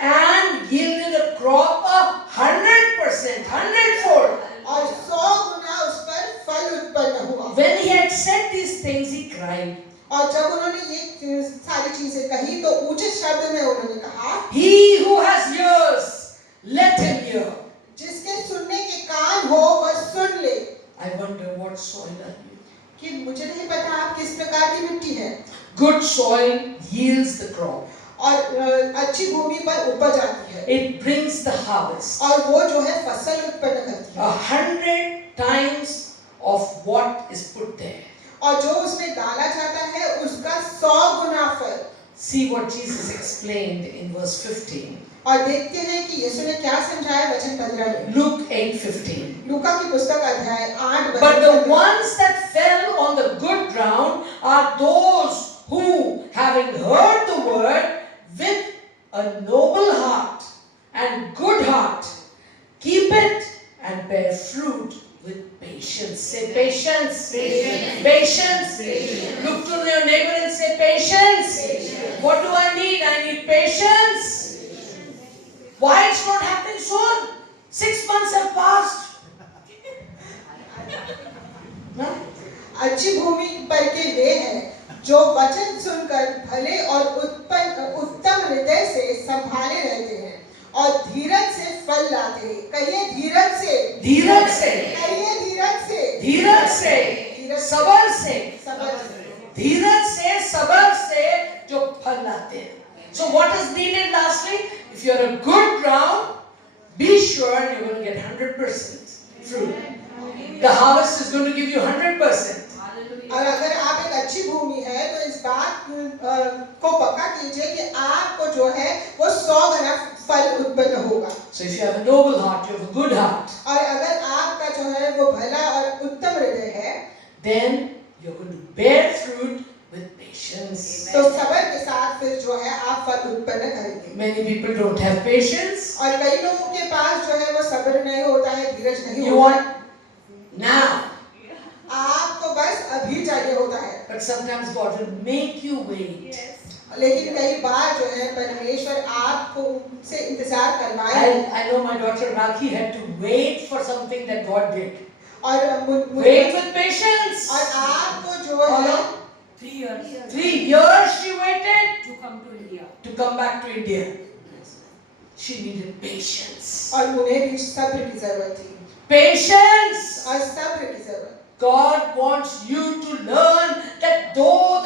and yielded a crop of 100%, 100-fold. और 100 गुना उस पर फल उत्पन्न हुआ। When he had said these things, he cried. और जब उन्होंने ये सारी चीजें कही तो ऊंचे शब्द में उन्होंने कहा, He who has ears, let him hear. जिसके सुनने के कान हो वह सुन ले। I wonder what soil are you? कि मुझे नहीं पता आप किस प्रकार की मिट्टी है। Good soil yields the crop. और अच्छी भूमि पर उपज आती है It brings the harvest. और वो जो है फसल उत्पन्न करती है 100 times of what is put there. और जो उसमें डाला जाता है उसका 100 गुना फल। See what Jesus explained in verse 15. और देखते हैं कि यीशु ने क्या समझाया वचन 15 में। Luke 8:15. लूका की पुस्तक अध्याय 8 But वचन the 15। ones that fell on the good ground are those who, having heard the word with a noble heart and good heart, keep it and bear fruit with patience. Say patience. Patience. Patience. Patience. Look to your neighbor and say patience. What do I need? I need patience. Why it's not happening soon? 6 months have passed. Huh? अच्छी भूमि पर के वे हैं जो वचन सुनकर भले और उत्तम हृदय से संभाले रहते हैं और धीरज से फल लाते हैं। कहिए धीरज से। धीरज से। कहिए धीरज से। धीरज से। सबर से। सबर से। धीरज से, सबर से जो फल लाते हैं। So what is needed lastly? If you are a good ground, be sure you're going to get 100% fruit. The harvest is going to give you 100%. और अगर आप एक अच्छी भूमि है तो इस बात को पक्का कीजिए कि आपको जो है वो 100 गुना फल उत्पन्न होगा। So if you have a noble heart, you have a good heart, और अगर आपका जो है वो भला और उत्तम हृदय है then you're going to bear fruit with patience. तो सबर के साथ फिर जो है आप फल उत्पन्न करेंगे। Many people don't have patience. और कई लोगों के पास जो है वो सब्र नहीं होता है, धीरज नहीं You होता है। want now. आपको बस अभी चाहिए होता है। But sometimes God will make you wait. लेकिन कई बार जो है परमेश्वर आपको से इंतजार करवाए। I know my daughter Rakhi had to wait for something that God did. और Wait with patience. और आपको जो है 3 years 3 years she waited to come to India. to come back to India. She needed patience. और उन्हें भी सब्र की जरूरत थी। Patience. और सब्र की जरूरत। God wants you to learn that though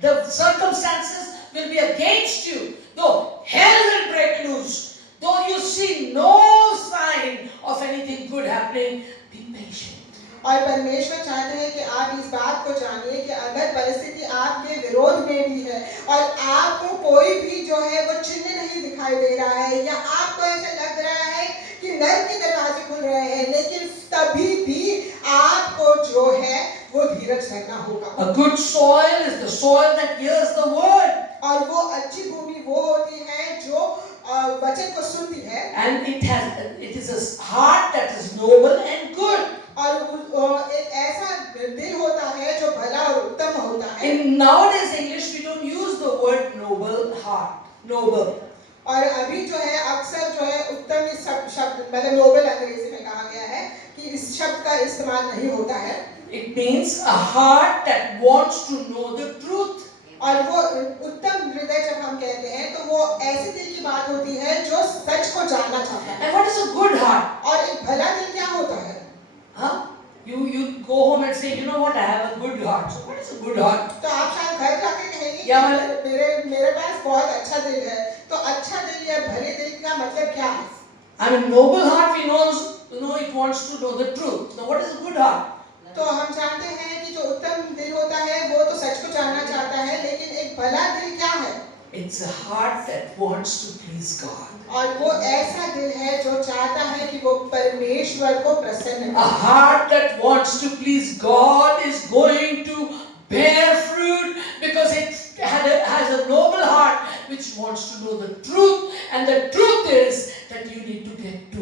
the circumstances will be against you, though hell will break loose, though you see no sign of anything good happening, be patient. और परमेश्वर चाहते हैं कि आप इस बात को जानिए कि अगर परिस्थिति आपके विरोध में भी है और आपको कोई भी जो है वो चिन्ह नहीं दिखाई दे रहा है या आपको ऐसा लग रहा है कि नरक के दरवाजे खुल रहे हैं, लेकिन तभी भी आपको जो है वो धीरज रखना होगा। A good soil is the soil that hears the word. और वो अच्छी भूमि वो होती है जो वचन को सुनती है। And it is a heart that is noble and good. और एक ऐसा दिल होता है जो भला और उत्तम होता है। In nowadays English we don't use the word noble heart. Noble. और अभी जो है अक्सर जो है उत्तम इस शब्द मतलब नोबल अंग्रेजी में कहा गया है कि इस शब्द का इस्तेमाल नहीं होता है। It means a heart that wants to know the truth. और वो उत्तम हृदय जब हम कहते हैं तो वो ऐसे दिल की बात होती है जो सच को जानना चाहता है। And what is a good heart? और एक भला दिल क्या होता है? Huh? You go home and say, you know what, I have a good heart. So what is a good heart? तो आप शायद घर जाकर कहेंगे या कि मेरे पास बहुत अच्छा दिल है। तो अच्छा दिल या भले दिल का मतलब क्या है? I mean, noble heart we know it wants to know the truth. Now what is a good heart? तो हम जानते हैं कि जो उत्तम दिल होता है वो तो सच को जानना चाहता है, लेकिन एक भला दिल क्या है? It's a heart that wants to please God. और वो ऐसा दिल है जो चाहता है कि वो परमेश्वर को प्रसन्न A करे। heart that wants to please God is going to bear fruit because it has a noble heart which wants to know the truth, and the truth is that you need to get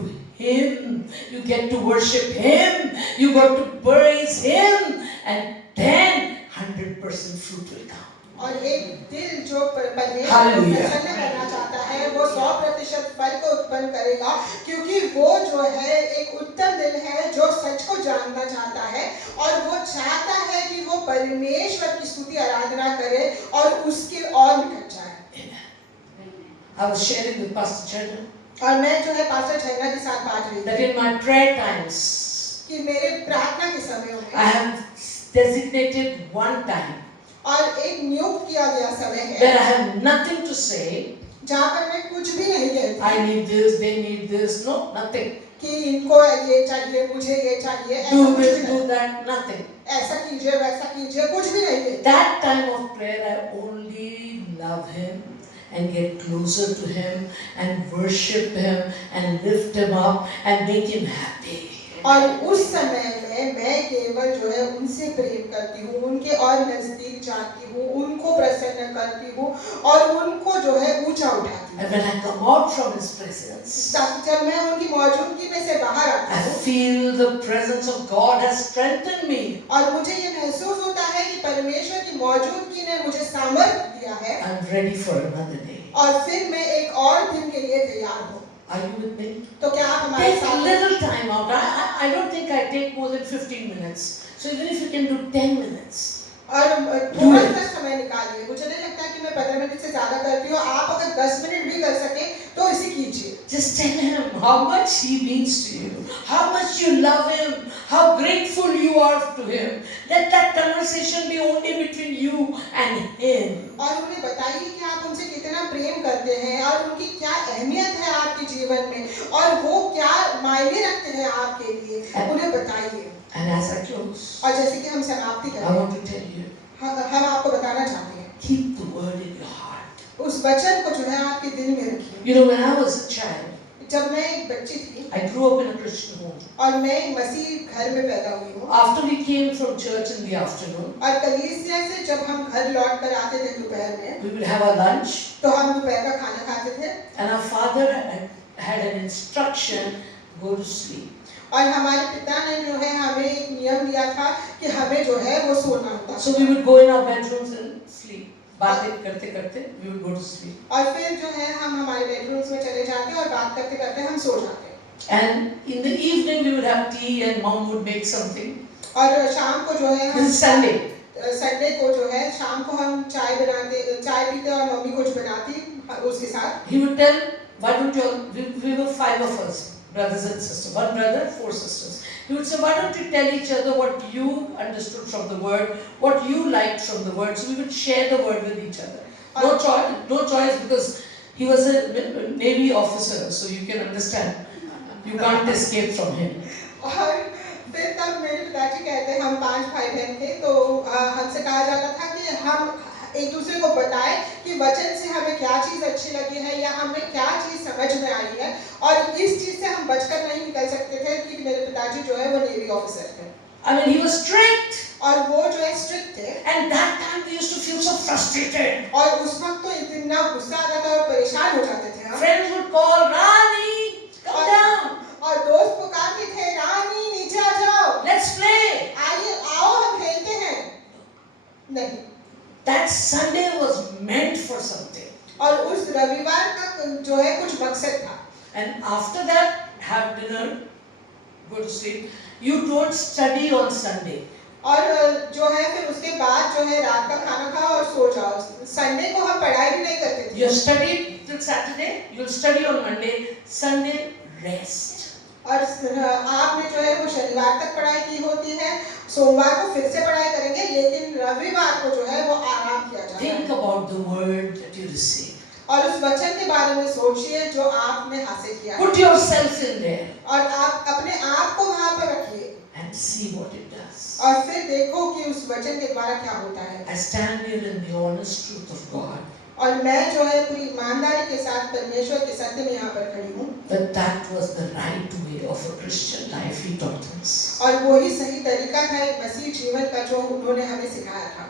get to worship Him, you got to praise Him, and then 100% fruit will come. और एक दिल जो परमेश्वर को Hallelujah. प्रसन्न करना चाहता है वो 100% फल को उत्पन्न करेगा, क्योंकि वो जो है एक उत्तम दिल है जो सच को जानना चाहता है और वो चाहता है कि वो परमेश्वर की स्तुति आराधना करे और उसके और निकट जाए। I was sharing with Pastor Chandra और मैं जो है पास्टर झरना के साथ बात रही that थी in my prayer times, कि मेरे प्रार्थना के समयों I में have designated one time और एक नियुक्त किया गया समय where है I have nothing to say. जहाँ पर मैं कुछ भी नहीं कहती I need this, they need this, no, nothing. कि इनको ये चाहिए, मुझे ये चाहिए, ऐसा Do कुछ भी this, नहीं, do that, nothing. ऐसा कीजिए वैसा कीजिए, कुछ भी नहीं कहती। That time of prayer, I only love Him and get closer to Him and worship Him and lift Him up and make Him happy. और उस समय में मैं केवल जो है उनसे प्रेम करती हूँ, उनके और नजदीक जाती हूँ, उनको प्रसन्न करती हूँ और उनको जो है ऊंचा उठाती हूँ। And when I come out from His presence, ताकि जब मैं उनकी मौजूदगी में से बाहर आती I हूँ feel the presence of God has strengthened me. और मुझे ये महसूस होता है कि परमेश्वर की मौजूदगी ने मुझे सामर्थ्य दिया है I'm ready for another day. और फिर मैं एक और दिन के लिए तैयार हूँ। Are you with me? तो क्या आप हमारे Take a साथ हैं? little time out. I don't think I take more than 15 minutes. So even if you can do 10 minutes, और थोड़ा सा समय निकालिए। मुझे नहीं लगता कि मैं 15 मिनट से ज्यादा करती हूँ। आप अगर 10 मिनट भी कर सके तो इसे कीजिए। just tell Him how much He means to you, how much you love Him, how grateful you are to Him. Let that conversation be only between you and Him. और उन्हें बताइए कि आप उनसे कितना प्रेम करते हैं और उनकी क्या अहमियत है आपके जीवन में और वो क्या मायने रखते हैं आपके लिए, उन्हें बताइए। And as I close, और जैसे कि हम समाप्ति I करें, want to tell you, हम आपको बताना चाहते हैं, keep the word in your heart. उस वचन को जो है आपके दिल में रखिए। You know, when I was a child, जब मैं एक बच्ची थी I grew up in a Christian home. और मैं एक मसीह घर में पैदा हुई हूँ After we came from church in the afternoon, और कलीसिया से जब हम घर लौट कर आते थे दोपहर में, we would have our lunch, तो हम दोपहर का खाना खाते थे and our father had an instruction, go to sleep. और हमारे पिता ने जो है हमें एक नियम दिया था कि हमें जो है वो सोना होता So we would go in our bedrooms and sleep. बातें करते करते we would go to sleep. और फिर जो है हम हमारे बेडरूम्स में चले जाते और बात करते करते हम सो जाते। And in the evening we would have tea and mom would make something. और शाम को जो है This is Sunday. संडे को जो है शाम को हम चाय पीते और मम्मी कुछ बनाती उसके साथ। He would tell, why don't you all, we were 5 of us, brothers and sisters, 1 brother, 4 sisters. He would say, why don't you tell each other what you understood from the word, what you liked from the word. So we would share the word with each other. No choice because he was a Navy officer, so you can understand. You can't escape from him. और फिर तब मेरे पिताजी कहते हम 5 भाई बहन थे, तो हमसे कहा जाता था कि हम एक दूसरे को बताएं कि वचन से हमें क्या चीज़ अच्छी लगी है या हमें क्या चीज़ समझ में आई है, और इस चीज़ से हम बचकर नहीं निकल सकते थे कि मेरे पिताजी जो है वो नेवी ऑफिसर थे। I mean, he was strict. और वो जो है स्ट्रिक्ट थे। And that time we used to feel so frustrated. और उस वक्त तो इतना गुस्सा आता था और परेशान हो जाते थे हम। Friends would call, Rani, come down. और दोस्त पुकारते थे, रानी नीचे आ जाओ, Let's play. आइए आओ हम खेलते हैं। नहीं। That Sunday was meant for something. और उस रविवार का जो है कुछ मकसद था। And after that, have dinner, go to sleep. You don't study on Sunday. और जो है फिर उसके बाद जो है रात का खाना खाओ और सो जाओ। संडे को हम पढ़ाई भी नहीं करते थे। You studied till Saturday, you'll study on Monday, Sunday rest. और आपने जो है वो शनिवार तक पढ़ाई की होती है, सोमवार को फिर से पढ़ाई करेंगे, लेकिन रविवार को जो है वो आराम किया जाता है। Think about the word that you received. और उस वचन के बारे में सोचिए जो आपने हासिल किया है। Put yourself in there और आप अपने आप को वहाँ पर रखिए and see what it does. और फिर देखो कि उस वचन के द्वारा क्या होता है। I stand here in the honest truth of God. और मैं जो है पूरी ईमानदारी के साथ परमेश्वर के सत्य में यहाँ पर खड़ी हूँ। That was the right way of a Christian life, He taught us. और वही सही तरीका था एक मसीह जीवन का जो उन्होंने हमें सिखाया था।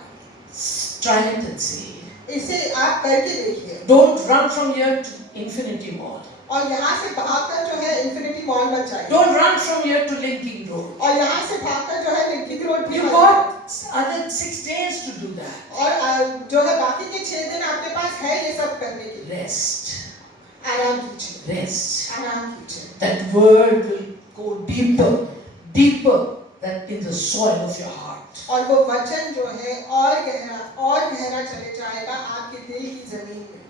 Try it and see. इसे आप करके देखिए। Don't run from here to Infinity Mall. और यहाँ से भागकर जो है इन्फिनिटी मॉल मत जाइए Don't run from here to Linking Road. और यहाँ से भागकर जो है लिंकिंग रोड भी You मत got other 6 days to do that. जाइए। और जो है बाकी के 6 दिन आपके पास है ये सब करने के लिए। Rest. आराम कीजिए, Rest. आराम कीजिए। That word will go deeper, deeper than in the soil of your heart. और वो वचन जो है और गहरा चले जाएगा आपके दिल की जमीन में।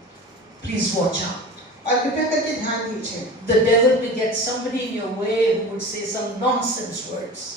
Please watch out. और कृपया करके ध्यान दीजिए। The devil will get somebody in your way who would say some nonsense words.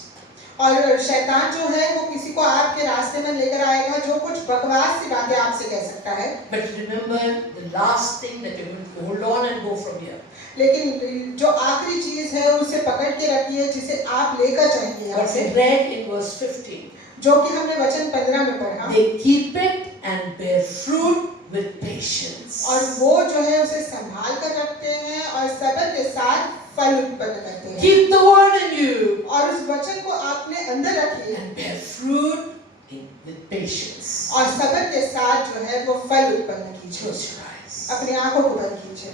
और शैतान जो है वो किसी को आपके रास्ते में लेकर आएगा जो कुछ बकवास सी बातें आपसे कह सकता है। But remember the last thing that you're going to hold on and go from here. लेकिन जो आखिरी चीज है उसे पकड़ के रखिए जिसे आप लेकर जाएंगे यहाँ What से। we read in verse 15. जो कि हमने वचन 15 में पढ़ा। They keep it and bear fruit with patience. और वो जो है उसे संभाल कर रखते हैं और सब्र के साथ फल उत्पन्न करते हैं। Keep the word in you और उस वचन को अपने अंदर रखिए and bear fruit with patience. और सब्र के साथ जो है वो फल उत्पन्न कीजिए। Close your eyes. अपनी आंखों को बंद कीजिए।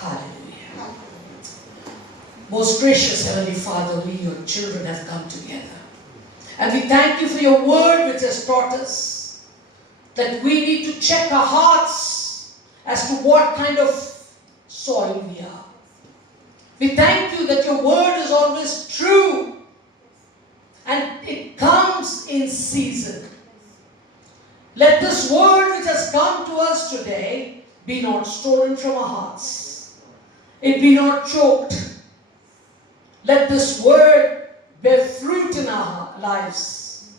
Hallelujah. Most gracious Heavenly Father, we, your children, have come together. And we thank you for your word which has taught us that we need to check our hearts as to what kind of soil we are. We thank you that your word is always true and it comes in season. Let this word which has come to us today be not stolen from our hearts. It be not choked. Let this word bear fruit in our lives.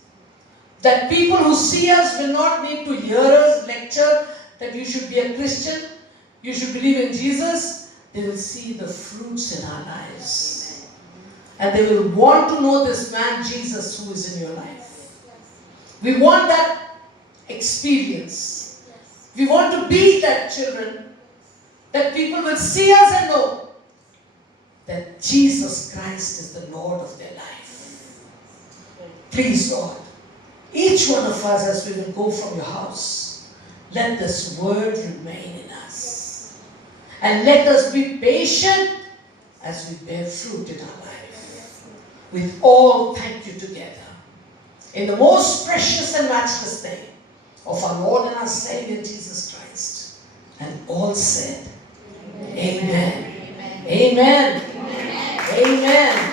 That people who see us will not need to hear us lecture that you should be a Christian, you should believe in Jesus. They will see the fruits in our lives. And they will want to know this man Jesus who is in your life. We want that experience. We want to be that children, that people will see us and know that Jesus Christ is the Lord of their life. Please, Lord, each one of us as we will go from your house, let this word remain in us. And let us be patient as we bear fruit in our life. With all thank you together. In the most precious and matchless name of our Lord and our Savior Jesus Christ. And all said, Amen. Amen. Amen. Amen.